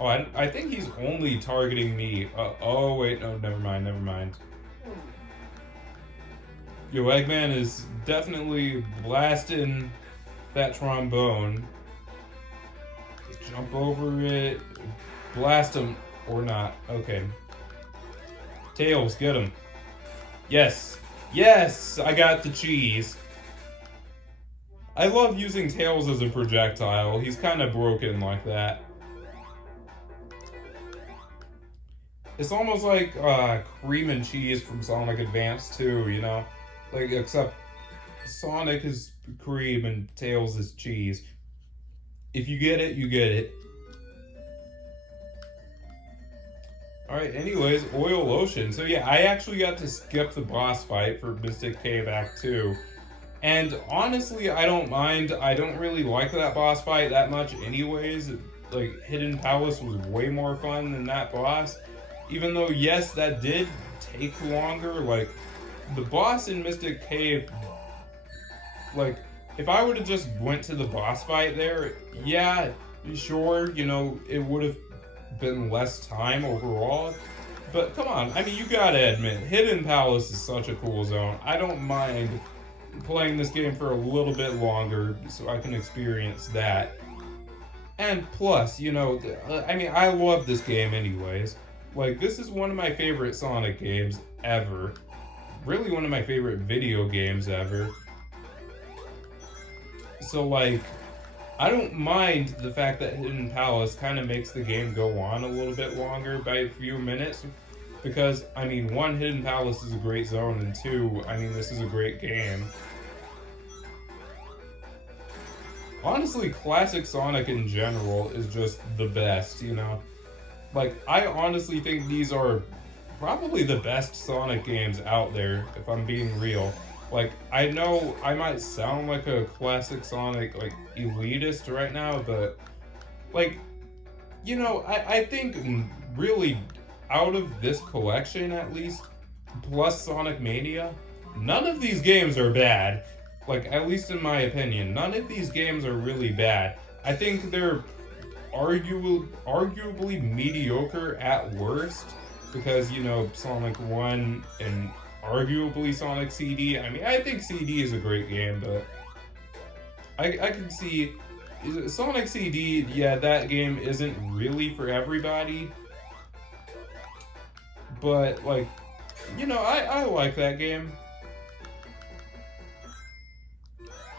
Oh, I think he's only targeting me. Oh, wait, no, never mind. Yo, Eggman is definitely blasting that trombone. Jump over it. Blast him. Or not. Okay. Tails, get him. Yes. Yes! I got the cheese. I love using Tails as a projectile. He's kind of broken like that. It's almost like cream and cheese from Sonic Advance 2, you know? Like, except Sonic is cream and Tails is cheese. If you get it, you get it. Alright, anyways, Oil Ocean. So yeah, I actually got to skip the boss fight for Mystic Cave Act 2. And honestly, I don't mind. I don't really like that boss fight that much anyways. like Hidden Palace was way more fun than that boss. Even though yes, that did take longer. Like the boss in Mystic Cave, like if I would have just went to the boss fight there, yeah, sure, you know, it would have been less time overall. But come on, I mean, you gotta admit, Hidden Palace is such a cool zone. I don't mind playing this game for a little bit longer so I can experience that. And plus, you know, I mean, I love this game anyways. Like, this is one of my favorite Sonic games ever. Really one of my favorite video games ever. So, like, I don't mind the fact that Hidden Palace kind of makes the game go on a little bit longer by a few minutes. Because, I mean, one, Hidden Palace is a great zone, and two, I mean, this is a great game. Honestly, classic Sonic in general is just the best, you know? Like, I honestly think these are probably the best Sonic games out there, if I'm being real. Like, I know I might sound like a classic Sonic, like, elitist right now, but, like, you know, I think really out of this collection, at least, plus Sonic Mania, none of these games are bad. Like, at least in my opinion, none of these games are really bad. I think they're arguably mediocre at worst, because, you know, Sonic 1 and arguably Sonic CD. I mean, I think CD is a great game, but I can see Sonic CD, yeah, that game isn't really for everybody. But, like, you know, I like that game.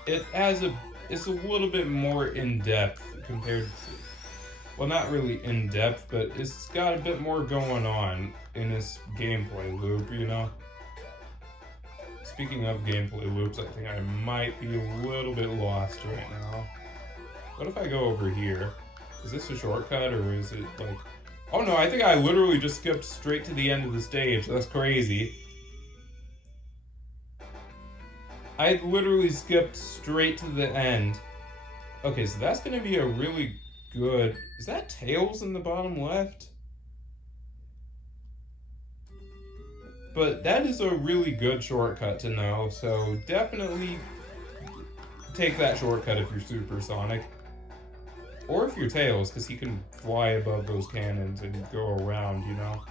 It's a little bit more in-depth compared to, well, not really in-depth, but it's got a bit more going on in this gameplay loop, you know? Speaking of gameplay loops, I think I might be a little bit lost right now. What if I go over here? Is this a shortcut, or is it like... Oh no, I think I literally just skipped straight to the end of the stage. That's crazy. I literally skipped straight to the end. Okay, so that's gonna be a really good... Is that Tails in the bottom left? But that is a really good shortcut to know, so definitely take that shortcut if you're Supersonic. Or if you're Tails, because he can fly above those cannons and go around, you know?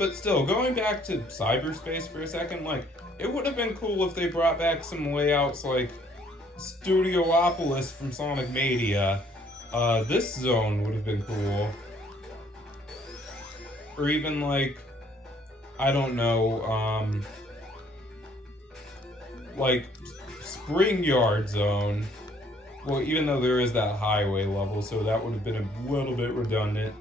But still, going back to cyberspace for a second, like, it would have been cool if they brought back some layouts like Studiopolis from Sonic Mania. This zone would have been cool. Or even like, I don't know, like Spring Yard Zone. Well, even though there is that highway level, so that would have been a little bit redundant.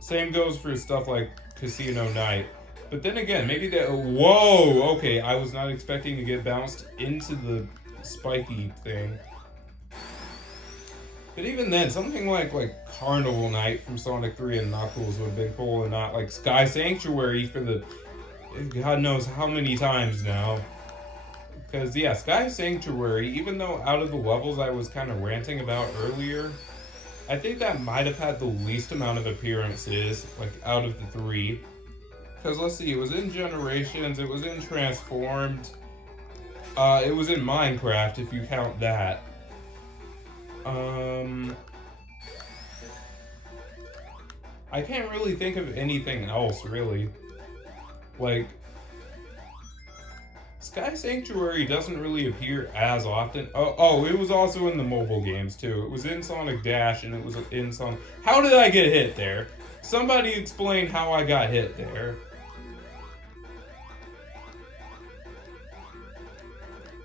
Same goes for stuff like Casino Night. But then again, maybe that... Whoa! Okay, I was not expecting to get bounced into the spiky thing. But even then, something like Carnival Night from Sonic 3 and Knuckles would have been cool, and not like Sky Sanctuary for the... God knows how many times now. Because, yeah, Sky Sanctuary, even though out of the levels I was kind of ranting about earlier, I think that might have had the least amount of appearances, like, out of the three. Because, let's see, it was in Generations, it was in Transformed, it was in Minecraft, if you count that. I can't really think of anything else, really. Like, Sky Sanctuary doesn't really appear as often. Oh, it was also in the mobile games, too. It was in Sonic Dash, and it was in Sonic... How did I get hit there? Somebody explain how I got hit there.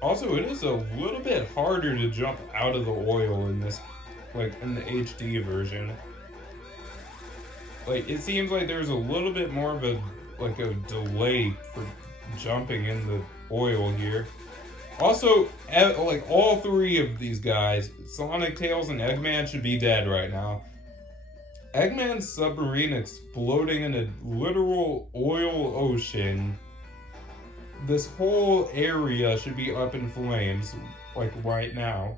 Also, it is a little bit harder to jump out of the oil in this, like, in the HD version. Like, it seems like there's a little bit more of a, like, a delay for jumping in the oil here. Also, like, all three of these guys, Sonic, Tails, and Eggman, should be dead right now. Eggman's submarine exploding in a literal oil ocean. This whole area should be up in flames, like, right now.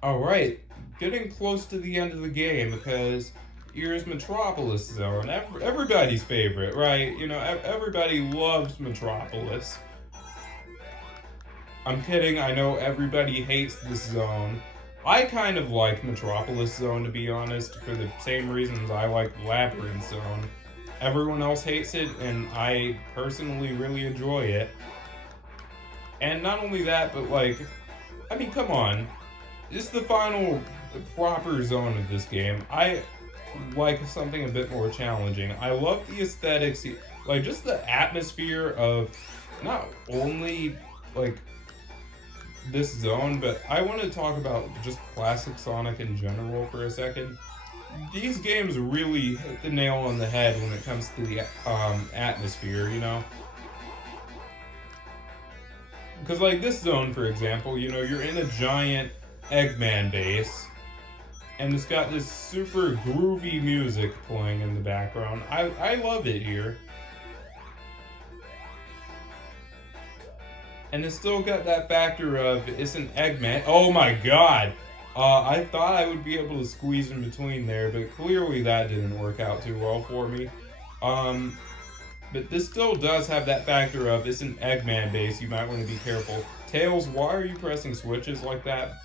Alright, getting close to the end of the game because here's Metropolis Zone. Everybody's favorite, right? You know, everybody loves Metropolis. I'm kidding, I know everybody hates this zone. I kind of like Metropolis Zone, to be honest, for the same reasons I like Labyrinth Zone. Everyone else hates it, and I personally really enjoy it. And not only that, but like, I mean, come on. It's the final proper zone of this game. I like something a bit more challenging. I love the aesthetics, like just the atmosphere of not only like this zone, but I want to talk about just classic Sonic in general for a second. These games really hit the nail on the head when it comes to the atmosphere, you know? Because like this zone, for example, you know, you're in a giant Eggman base, and it's got this super groovy music playing in the background. I love it here. And it's still got that factor of it's an Eggman. Oh my god! I thought I would be able to squeeze in between there, but clearly that didn't work out too well for me. But this still does have that factor of it's an Eggman base. You might want to be careful. Tails, why are you pressing switches like that?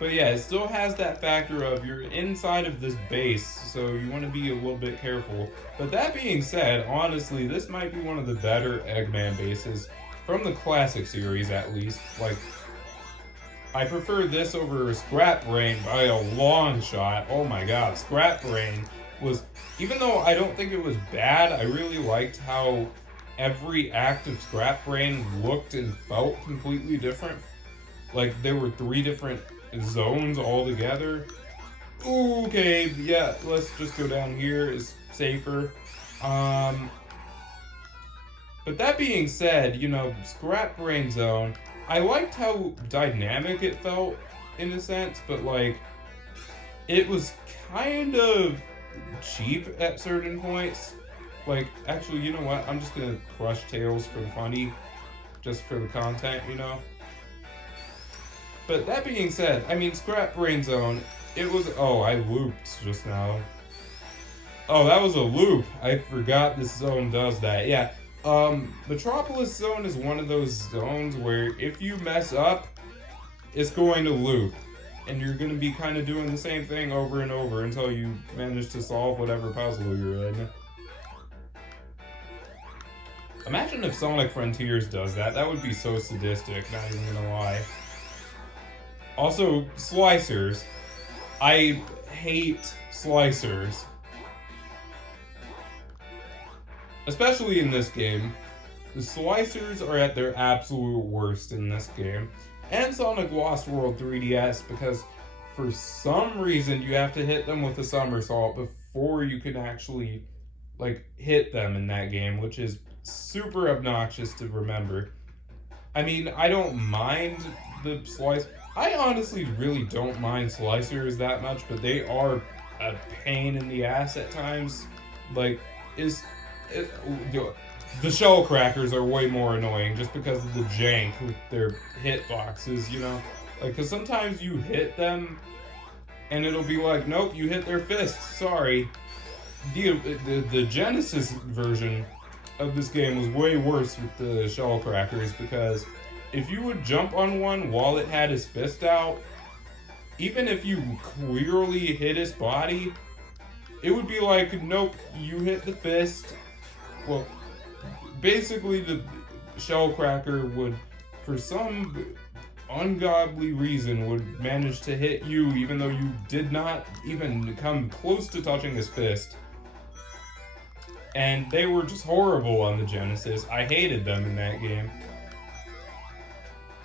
But yeah, it still has that factor of you're inside of this base, so you want to be a little bit careful. But that being said, honestly, this might be one of the better Eggman bases from the classic series, at least. Like, I prefer this over Scrap Brain by a long shot. Oh my god, Scrap Brain was, even though I don't think it was bad, I really liked how every act of Scrap Brain looked and felt completely different. Like, there were 3 different zones all together. Okay, yeah, let's just go down here. It's safer. But that being said, you know, Scrap Brain Zone, I liked how dynamic it felt in a sense, but like, it was kind of cheap at certain points. Like, actually, you know what? I'm just gonna crush Tails for the funny, just for the content, you know? But that being said, I mean, Scrap Brain Zone, it was... Oh, I looped just now. Oh, that was a loop. I forgot this zone does that. Yeah. Metropolis Zone is one of those zones where if you mess up, it's going to loop. And you're going to be kind of doing the same thing over and over until you manage to solve whatever puzzle you're in. Imagine if Sonic Frontiers does that. That would be so sadistic, not even gonna lie. Also, slicers. I hate slicers. Especially in this game. The slicers are at their absolute worst in this game. And Sonic Lost World 3DS, because for some reason you have to hit them with a somersault before you can actually, like, hit them in that game, which is super obnoxious to remember. I mean, I don't mind the slice. I honestly really don't mind slicers that much, but they are a pain in the ass at times. Like, the shell crackers are way more annoying just because of the jank with their hitboxes, you know? Like, because sometimes you hit them and it'll be like, nope, you hit their fist, sorry. The Genesis version of this game was way worse with the shell crackers because if you would jump on one while it had his fist out, even if you clearly hit his body, it would be like, nope, you hit the fist. Well, basically the shell cracker would, for some ungodly reason, would manage to hit you even though you did not even come close to touching his fist. And they were just horrible on the Genesis. I hated them in that game.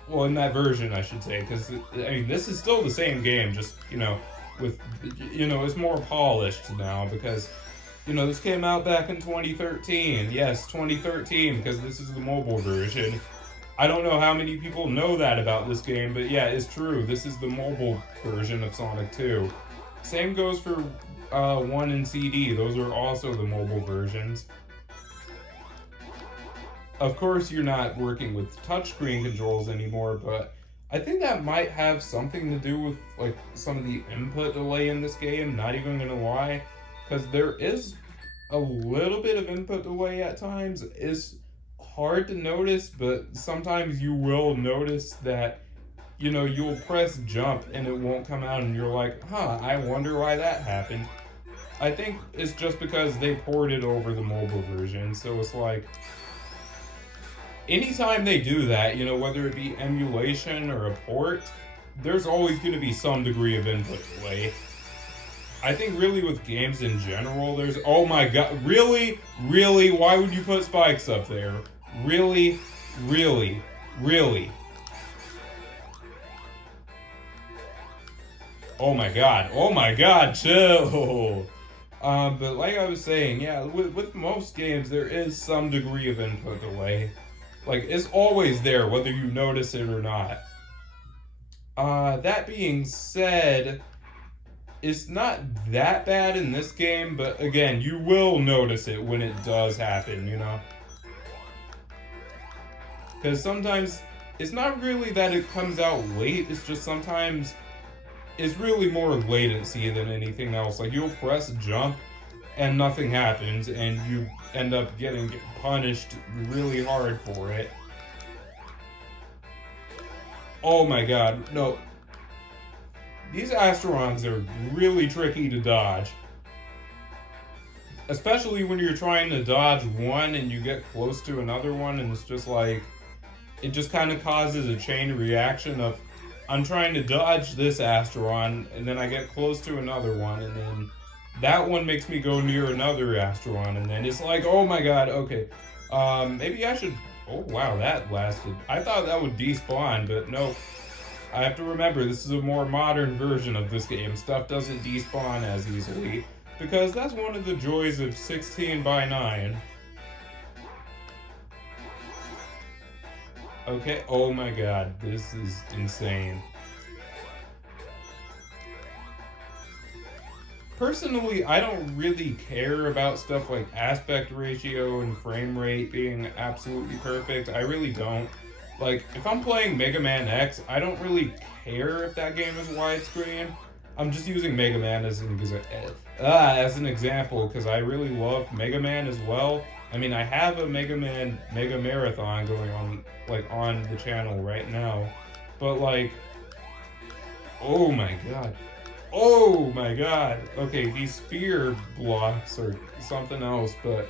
Well, in that version, I should say, because, I mean, this is still the same game, just, you know, with, you know, it's more polished now, because, you know, this came out back in 2013. Yes, 2013, because this is the mobile version. I don't know how many people know that about this game, but yeah, it's true. This is the mobile version of Sonic 2. Same goes for 1 and CD. Those are also the mobile versions. Of course, you're not working with touchscreen controls anymore, but I think that might have something to do with like some of the input delay in this game. Not even gonna lie, because there is a little bit of input delay at times. It's hard to notice, but sometimes you will notice that you'll press jump and it won't come out, and you're like, huh, I wonder why that happened. I think it's just because they ported over the mobile version, so it's like anytime they do that, whether it be emulation or a port, there's always going to be some degree of input delay. I think really with games in general, there's, oh my god, really? Really? Why would you put spikes up there? Really? Really? Really? Oh my god, chill! But like I was saying, yeah, with most games, there is some degree of input delay. Like, it's always there, whether you notice it or not. That being said, it's not that bad in this game, but again, you will notice it when it does happen, Because sometimes, it's not really that it comes out late, it's just sometimes it's really more latency than anything else. Like, you'll press jump and nothing happens, and you end up getting punished really hard for it. Oh my god, no. These Asterons are really tricky to dodge. Especially when you're trying to dodge one and you get close to another one, and it's just like, it just kind of causes a chain reaction of, I'm trying to dodge this Asteron, and then I get close to another one, and then that one makes me go near another Asteron, and then it's like, oh my god, okay. Maybe I should... Oh wow, that lasted. I thought that would despawn, but no. I have to remember, this is a more modern version of this game. Stuff doesn't despawn as easily, because that's one of the joys of 16 by 9. Okay, oh my god, this is insane. Personally, I don't really care about stuff like aspect ratio and frame rate being absolutely perfect. I really don't. Like, if I'm playing Mega Man X, I don't really care if that game is widescreen. I'm just using Mega Man as an example, because I really love Mega Man as well. I mean, I have a Mega Man Mega Marathon going on, like, on the channel right now. But, like, oh my god. Oh my god. Okay, these spear blocks are something else, but...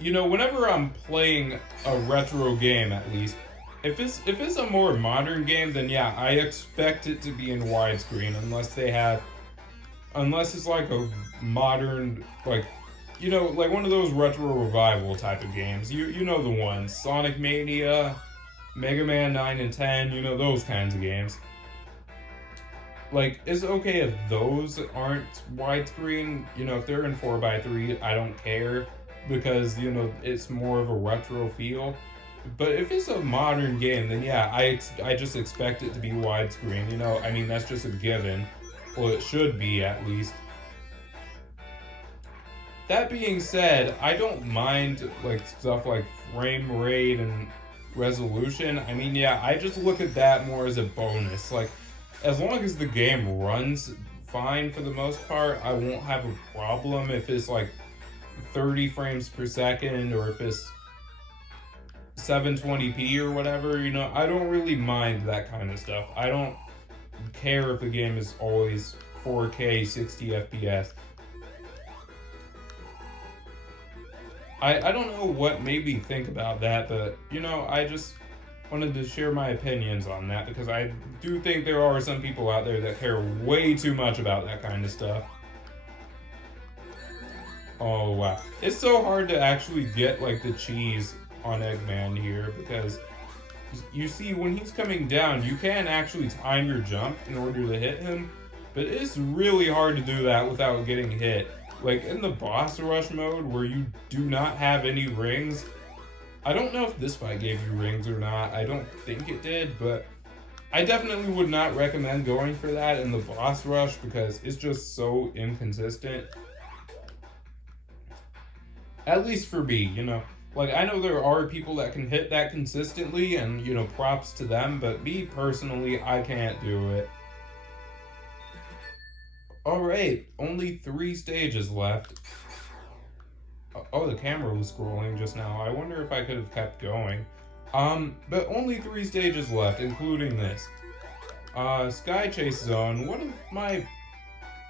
whenever I'm playing a retro game, at least, if it's a more modern game, then yeah, I expect it to be in widescreen, unless it's like a modern, like, like one of those retro revival type of games. You know the ones, Sonic Mania, Mega Man 9 and 10, those kinds of games. Like, it's okay if those aren't widescreen, if they're in 4:3, I don't care, because, it's more of a retro feel. But if it's a modern game, then yeah, I just expect it to be widescreen, I mean, that's just a given. Well, it should be, at least. That being said, I don't mind, like, stuff like frame rate and resolution. I mean, yeah, I just look at that more as a bonus. Like, as long as the game runs fine for the most part, I won't have a problem if it's like 30 frames per second or if it's 720p or whatever, I don't really mind that kind of stuff. I don't care if the game is always 4K 60 FPS. I don't know what made me think about that, but, I just wanted to share my opinions on that, because I do think there are some people out there that care way too much about that kind of stuff. Oh, wow. It's so hard to actually get, like, the cheese on Eggman here, because you see, when he's coming down, you can actually time your jump in order to hit him, but it's really hard to do that without getting hit. Like, in the boss rush mode, where you do not have any rings, I don't know if this fight gave you rings or not. I don't think it did, but I definitely would not recommend going for that in the boss rush, because it's just so inconsistent. At least for me, Like, I know there are people that can hit that consistently, and, you know, props to them, but me personally, I can't do it. Alright, only 3 stages left. Oh, the camera was scrolling just now. I wonder if I could have kept going. But only 3 stages left, including this. Sky Chase Zone, one of my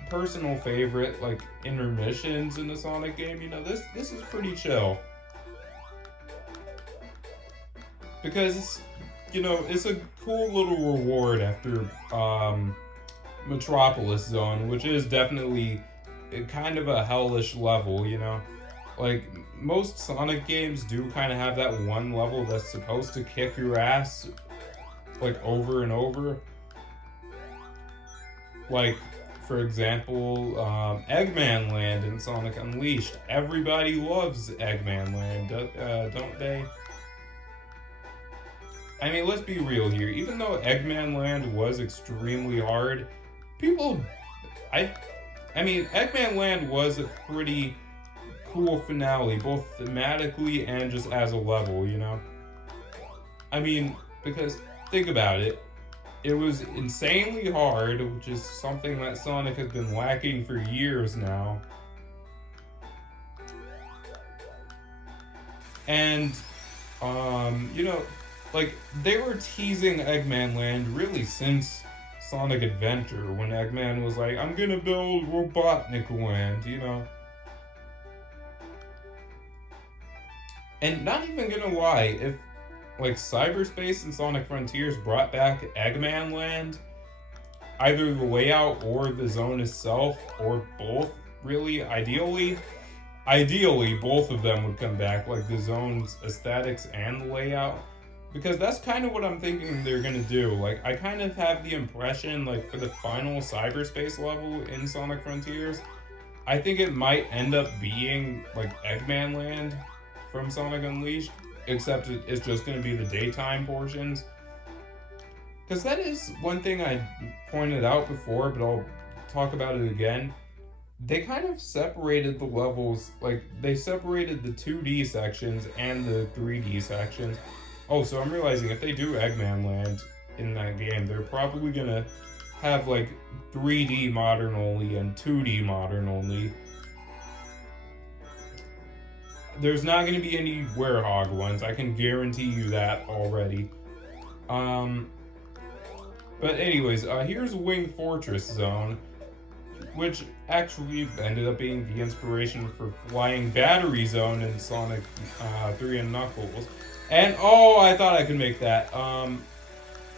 personal favorite, like, intermissions in a Sonic game. You know, this is pretty chill. Because, you know, it's a cool little reward after, Metropolis Zone, which is definitely kind of a hellish level, you know? Like, most Sonic games do kind of have that one level that's supposed to kick your ass, like, over and over. Like, for example, Eggman Land in Sonic Unleashed. Everybody loves Eggman Land, don't they? I mean, let's be real here. Even though Eggman Land was extremely hard, people, I mean, Eggman Land was a pretty cool finale, both thematically and just as a level, you know? I mean, because think about it. It was insanely hard, which is something that Sonic has been lacking for years now. And, you know, like, they were teasing Eggman Land really since Sonic Adventure, when Eggman was like, I'm gonna build Robotnik Land, you know? And not even gonna lie, if, like, Cyberspace and Sonic Frontiers brought back Eggman Land, either the layout or the zone itself, or both, really, ideally, both of them would come back, like the zone's aesthetics and the layout. Because that's kind of what I'm thinking they're gonna do. Like, I kind of have the impression, like, for the final Cyberspace level in Sonic Frontiers, I think it might end up being, like, Eggman Land from Sonic Unleashed, except it's just gonna be the daytime portions. Because that is one thing I pointed out before, but I'll talk about it again. They kind of separated the levels, like, they separated the 2D sections and the 3D sections. Oh, so I'm realizing if they do Eggman Land in that game, they're probably gonna have, like, 3D modern only and 2D modern only. There's not gonna be any Hedgehog ones, I can guarantee you that already. But anyways, here's Wing Fortress Zone, which actually ended up being the inspiration for Flying Battery Zone in Sonic 3 and Knuckles. And, oh, I thought I could make that.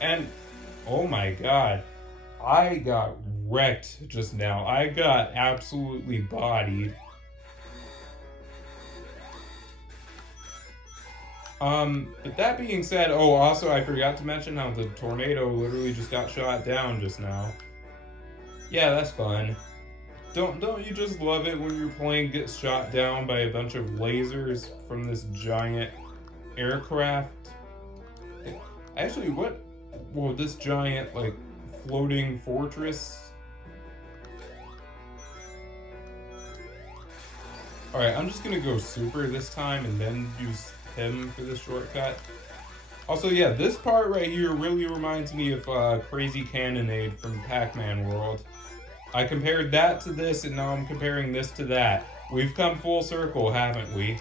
And, oh my god, I got wrecked just now. I got absolutely bodied. But that being said, oh, also I forgot to mention how the tornado literally just got shot down just now. Yeah, that's fun. Don't you just love it when your plane gets shot down by a bunch of lasers from this giant aircraft? Actually, well, this giant, like, floating fortress? Alright, I'm just gonna go super this time and then use him for this shortcut. Also, yeah, this part right here really reminds me of Crazy Cannonade from Pac-Man World. I compared that to this, and now I'm comparing this to that. We've come full circle, haven't we?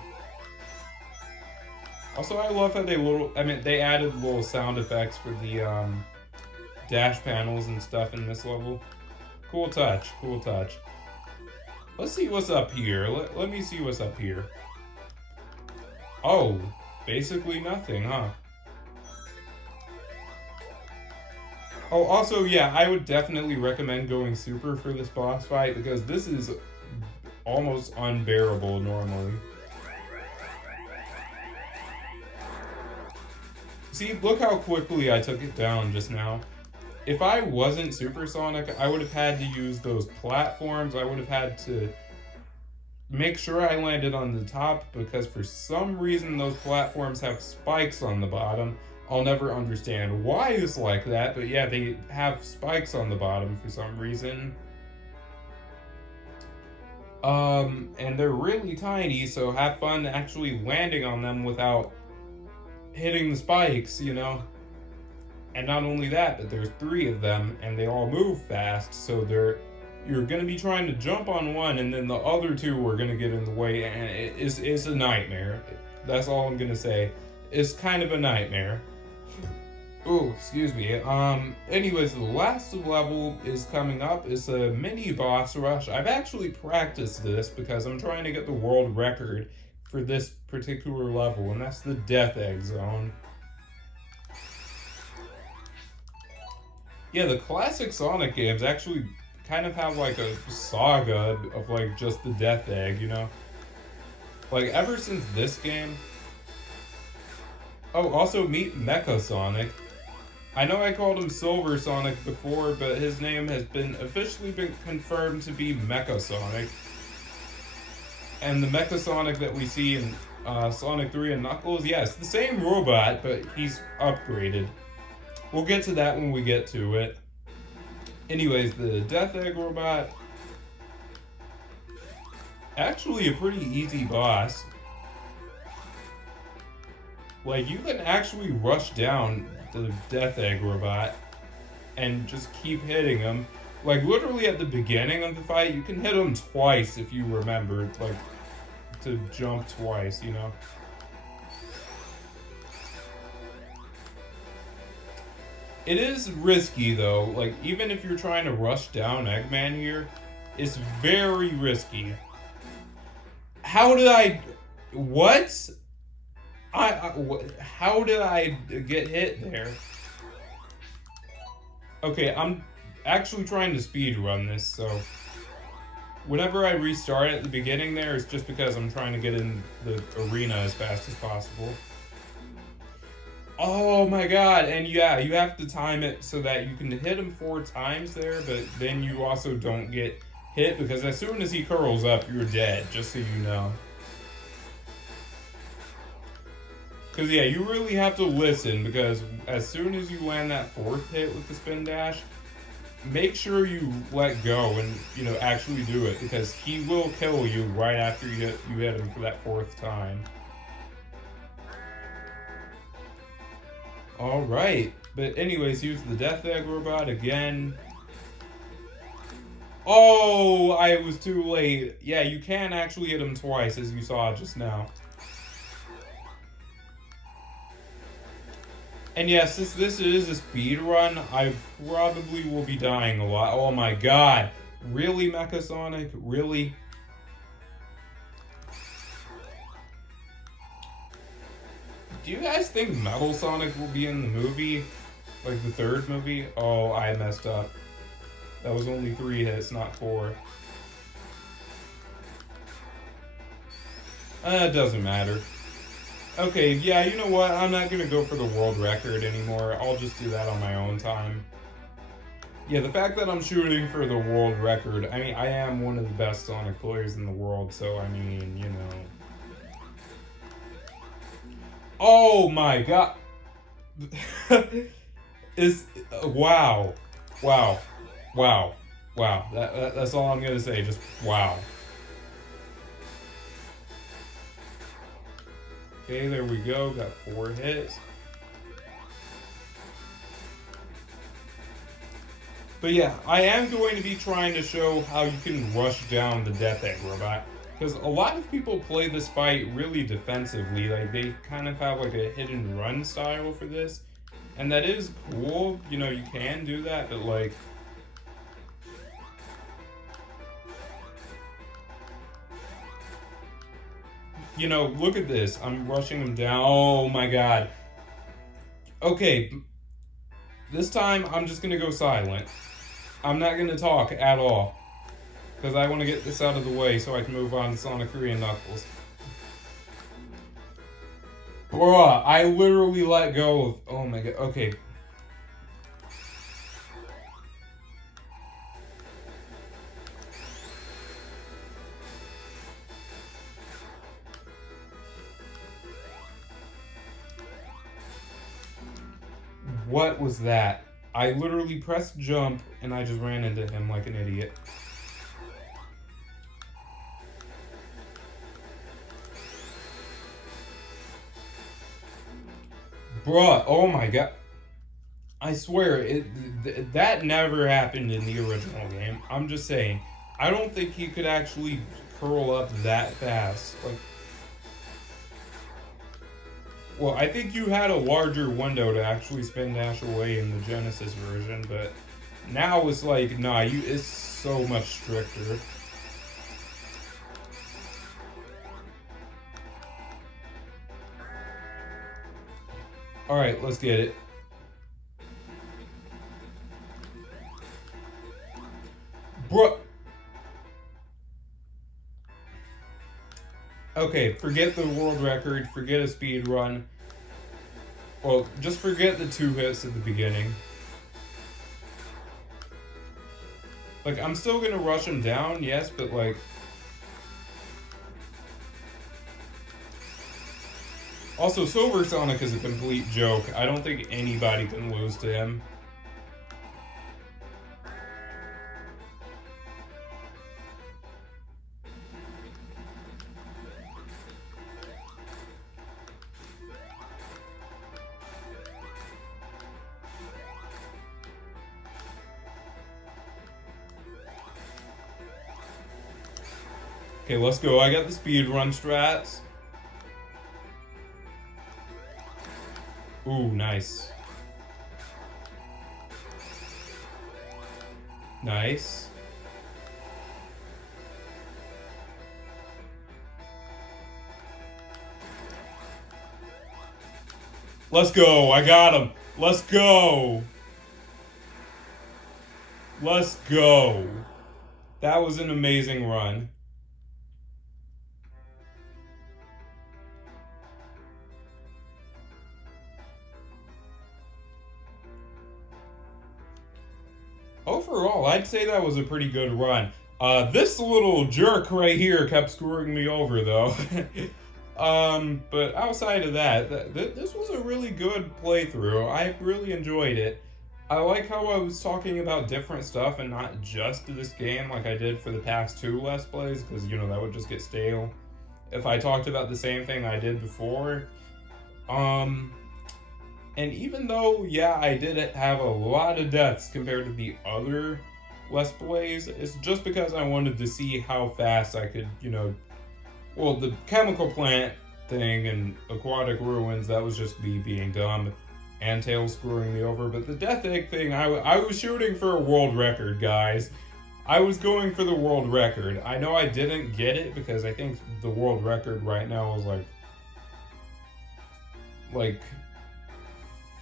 Also, I love how they added little sound effects for the dash panels and stuff in this level. Cool touch, cool touch. Let's see what's up here. Let me see what's up here. Oh, basically nothing, huh? Oh, also, yeah, I would definitely recommend going super for this boss fight, because this is almost unbearable normally. See, look how quickly I took it down just now. If I wasn't Supersonic, I would have had to use those platforms. I would have had to make sure I landed on the top, because for some reason those platforms have spikes on the bottom. I'll never understand why it's like that, but yeah, they have spikes on the bottom for some reason. And they're really tiny, so have fun actually landing on them without hitting the spikes, you know? And not only that, but there's three of them, and they all move fast, so you're gonna be trying to jump on one, and then the other two are gonna get in the way, and it's a nightmare. That's all I'm gonna say. It's kind of a nightmare. Oh, excuse me. Anyways, the last level is coming up. It's a mini boss rush. I've actually practiced this because I'm trying to get the world record for this particular level, and that's the Death Egg Zone. Yeah, the classic Sonic games actually kind of have like a saga of like just the Death Egg, you know? Like ever since this game. Oh, also meet Mecha Sonic. I know I called him Silver Sonic before, but his name has been officially confirmed to be Mecha Sonic. And the Mecha Sonic that we see in Sonic 3 and Knuckles, yes, the same robot, but he's upgraded. We'll get to that when we get to it. Anyways, the Death Egg robot, actually a pretty easy boss. Like, you can actually rush down the Death Egg robot and just keep hitting him. Like, literally at the beginning of the fight, you can hit him twice if you remember, like, to jump twice, you know? It is risky, though. Like, even if you're trying to rush down Eggman here, it's very risky. How did I... What? How did I get hit there? Okay, I'm actually trying to speed run this, so... Whenever I restart at the beginning there, it's just because I'm trying to get in the arena as fast as possible. Oh my god, and yeah, you have to time it so that you can hit him 4 times there, but then you also don't get hit, because as soon as he curls up, you're dead, just so you know. Because yeah, you really have to listen, because as soon as you land that 4th hit with the spin dash, make sure you let go and, you know, actually do it, because he will kill you right after you hit him for that 4th time. Alright, but anyways, use the Death Egg robot again. Oh, I was too late. Yeah, you can actually hit him twice, as you saw just now. And yes, since this is a speed run, I probably will be dying a lot. Oh my god. Really, Mecha Sonic? Really? Do you guys think Metal Sonic will be in the movie? Like the 3rd movie? Oh, I messed up. That was only 3 hits, not 4. It doesn't matter. Okay, yeah, you know what? I'm not gonna go for the world record anymore. I'll just do that on my own time. Yeah, the fact that I'm shooting for the world record, I mean, I am one of the best Sonic players in the world, so I mean, you know. Oh my god. Wow. Wow. Wow. Wow. That's all I'm gonna say, just wow. Okay, there we go. Got 4 hits. But yeah, I am going to be trying to show how you can rush down the Death Egg robot. Because a lot of people play this fight really defensively. Like, they kind of have like a hit and run style for this. And that is cool. You know, you can do that, but like... You know, look at this. I'm rushing him down. Oh my god. Okay. This time, I'm just gonna go silent. I'm not gonna talk at all. Because I want to get this out of the way so I can move on to Sonic 3 and Knuckles. Bruh, I literally let go of... Oh my god. Okay. What was that? I literally pressed jump and I just ran into him like an idiot. Bruh, oh my god. I swear, that never happened in the original game. I'm just saying. I don't think he could actually curl up that fast. Like, well, I think you had a larger window to actually spin dash away in the Genesis version, but now it's like, nah, it's so much stricter. Alright, let's get it. Bro. Okay, forget the world record, forget a speed run. Well, just forget the 2 hits at the beginning. Like, I'm still gonna rush him down, yes, but like... Also, Silver Sonic is a complete joke. I don't think anybody can lose to him. Okay, let's go. I got the speed run strats. Ooh, nice. Nice. Let's go. I got him. Let's go. Let's go. That was an amazing run. Overall, I'd say that was a pretty good run. This little jerk right here kept screwing me over, though. But outside of that, this was a really good playthrough. I really enjoyed it. I like how I was talking about different stuff and not just this game like I did for the past 2 Let's Plays, because, you know, that would just get stale if I talked about the same thing I did before. And even though, yeah, I did have a lot of deaths compared to the other Let's Plays, it's just because I wanted to see how fast I could, you know... Well, the chemical plant thing and aquatic ruins, that was just me being dumb and Tails screwing me over. But the death egg thing, I was shooting for a world record, guys. I was going for the world record. I know I didn't get it because I think the world record right now is like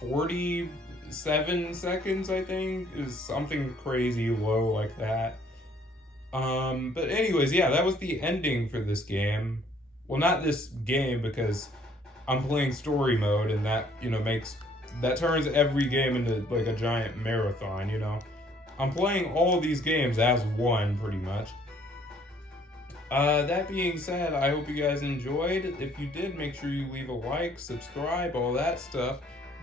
47 seconds, I think, is something crazy low like that. But anyways, yeah, that was the ending for this game. Well, not this game, because I'm playing story mode, and that, you know, that turns every game into like a giant marathon, you know? I'm playing all of these games as one, pretty much. That being said, I hope you guys enjoyed. If you did, make sure you leave a like, subscribe, all that stuff.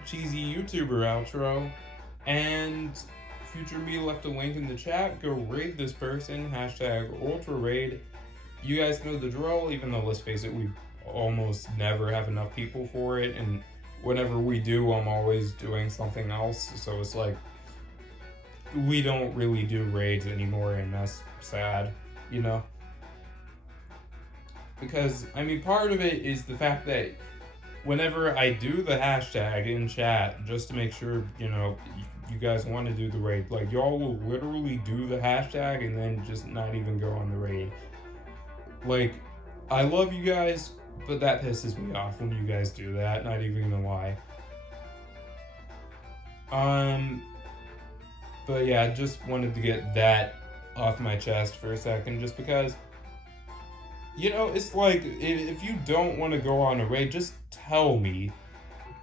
Cheesy YouTuber outro. And future me left a link in the chat. Go raid this person. #UltraRaid. You guys know the drill, even though, let's face it, we almost never have enough people for it. And whenever we do, I'm always doing something else. So it's like, we don't really do raids anymore, and that's sad, you know? Because, I mean, part of it is the fact that whenever I do the hashtag in chat, just to make sure, you know, you guys want to do the raid, like, y'all will literally do the hashtag and then just not even go on the raid. Like, I love you guys, but that pisses me off when you guys do that, not even gonna lie. But yeah, I just wanted to get that off my chest for a second, just because, you know, it's like, if you don't want to go on a raid, just tell me.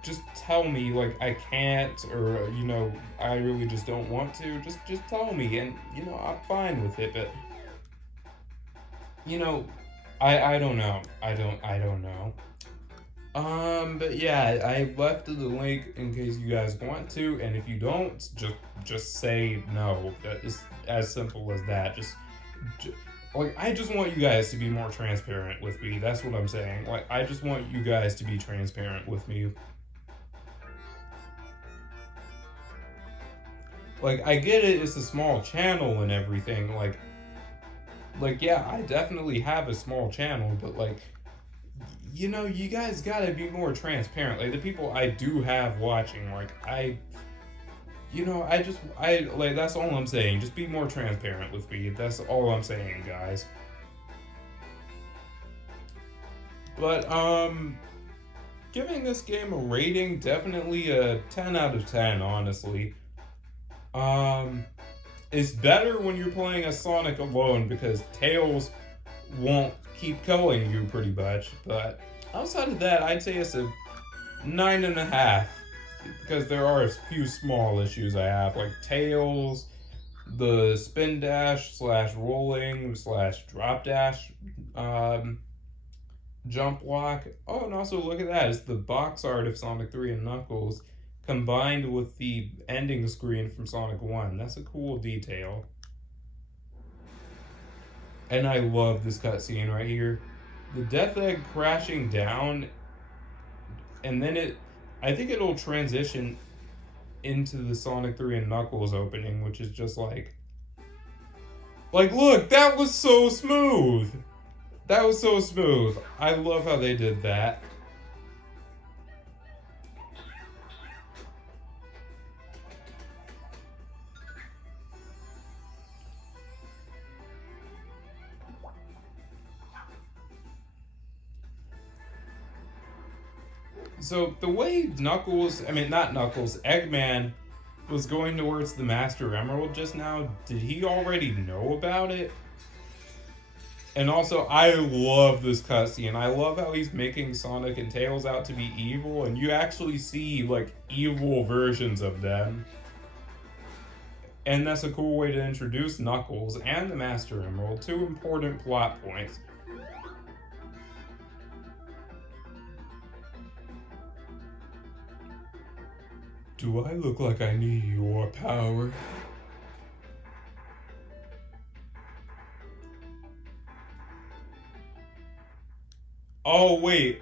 Just tell me, like, I can't, or, you know, I really just don't want to. Just tell me, and, you know, I'm fine with it, but, you know, I don't know. I don't know. But yeah, I left the link in case you guys want to, and if you don't, just say no. That is as simple as that. Just like, I just want you guys to be more transparent with me. That's what I'm saying. Like, I just want you guys to be transparent with me. Like, I get it, it's a small channel and everything. Like, yeah, I definitely have a small channel, but like, you guys gotta be more transparent. Like, the people I do have watching, like, like, that's all I'm saying. Just be more transparent with me. That's all I'm saying, guys. But, giving this game a rating, definitely a 10 out of 10, honestly. Um, it's better when you're playing as Sonic alone because Tails won't keep killing you pretty much. But outside of that, I'd say it's a 9.5 because there are a few small issues I have, like Tails, the spin dash slash rolling slash drop dash um, jump block. Oh, and also look at that. It's the box art of Sonic 3 and Knuckles combined with the ending screen from Sonic 1. That's a cool detail. And I love this cutscene right here. The Death Egg crashing down, and then I think it'll transition into the Sonic 3 and Knuckles opening, which is just like, look, that was so smooth! That was so smooth. I love how they did that. So the way not Knuckles, Eggman was going towards the Master Emerald just now, did he already know about it? And also, I love this cutscene. I love how he's making Sonic and Tails out to be evil, and you actually see, like, evil versions of them. And that's a cool way to introduce Knuckles and the Master Emerald, two important plot points. Do I look like I need your power? Oh, wait.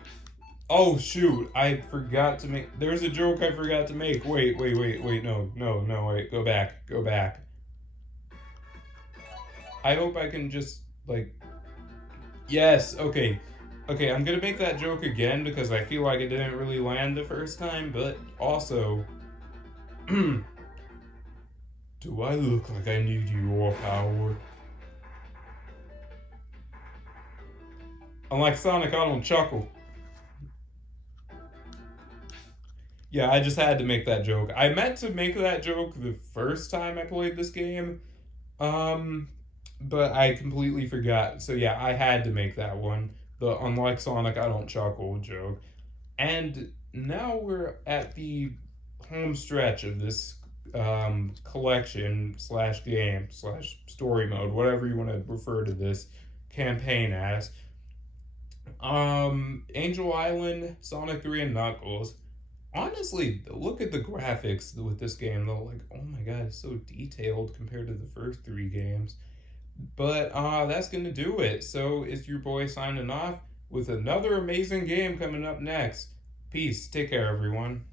Oh, shoot. I forgot to make... There's a joke I forgot to make. Wait. No, wait. Go back. I hope I can just, like... Yes, okay. Okay, I'm gonna make that joke again because I feel like it didn't really land the first time, but also... Do I look like I need your power? Unlike Sonic, I don't chuckle. Yeah, I just had to make that joke. I meant to make that joke the first time I played this game, but I completely forgot. So yeah, I had to make that one. The unlike Sonic, I don't chuckle joke. And now we're at the home stretch of this collection slash game slash story mode, whatever you want to refer to this campaign as. Angel Island, Sonic 3, and Knuckles. Honestly, look at the graphics with this game though. Like, oh my god, it's so detailed compared to the first three games. But that's gonna do it. So it's your boy signing off with another amazing game coming up next. Peace. Take care, everyone.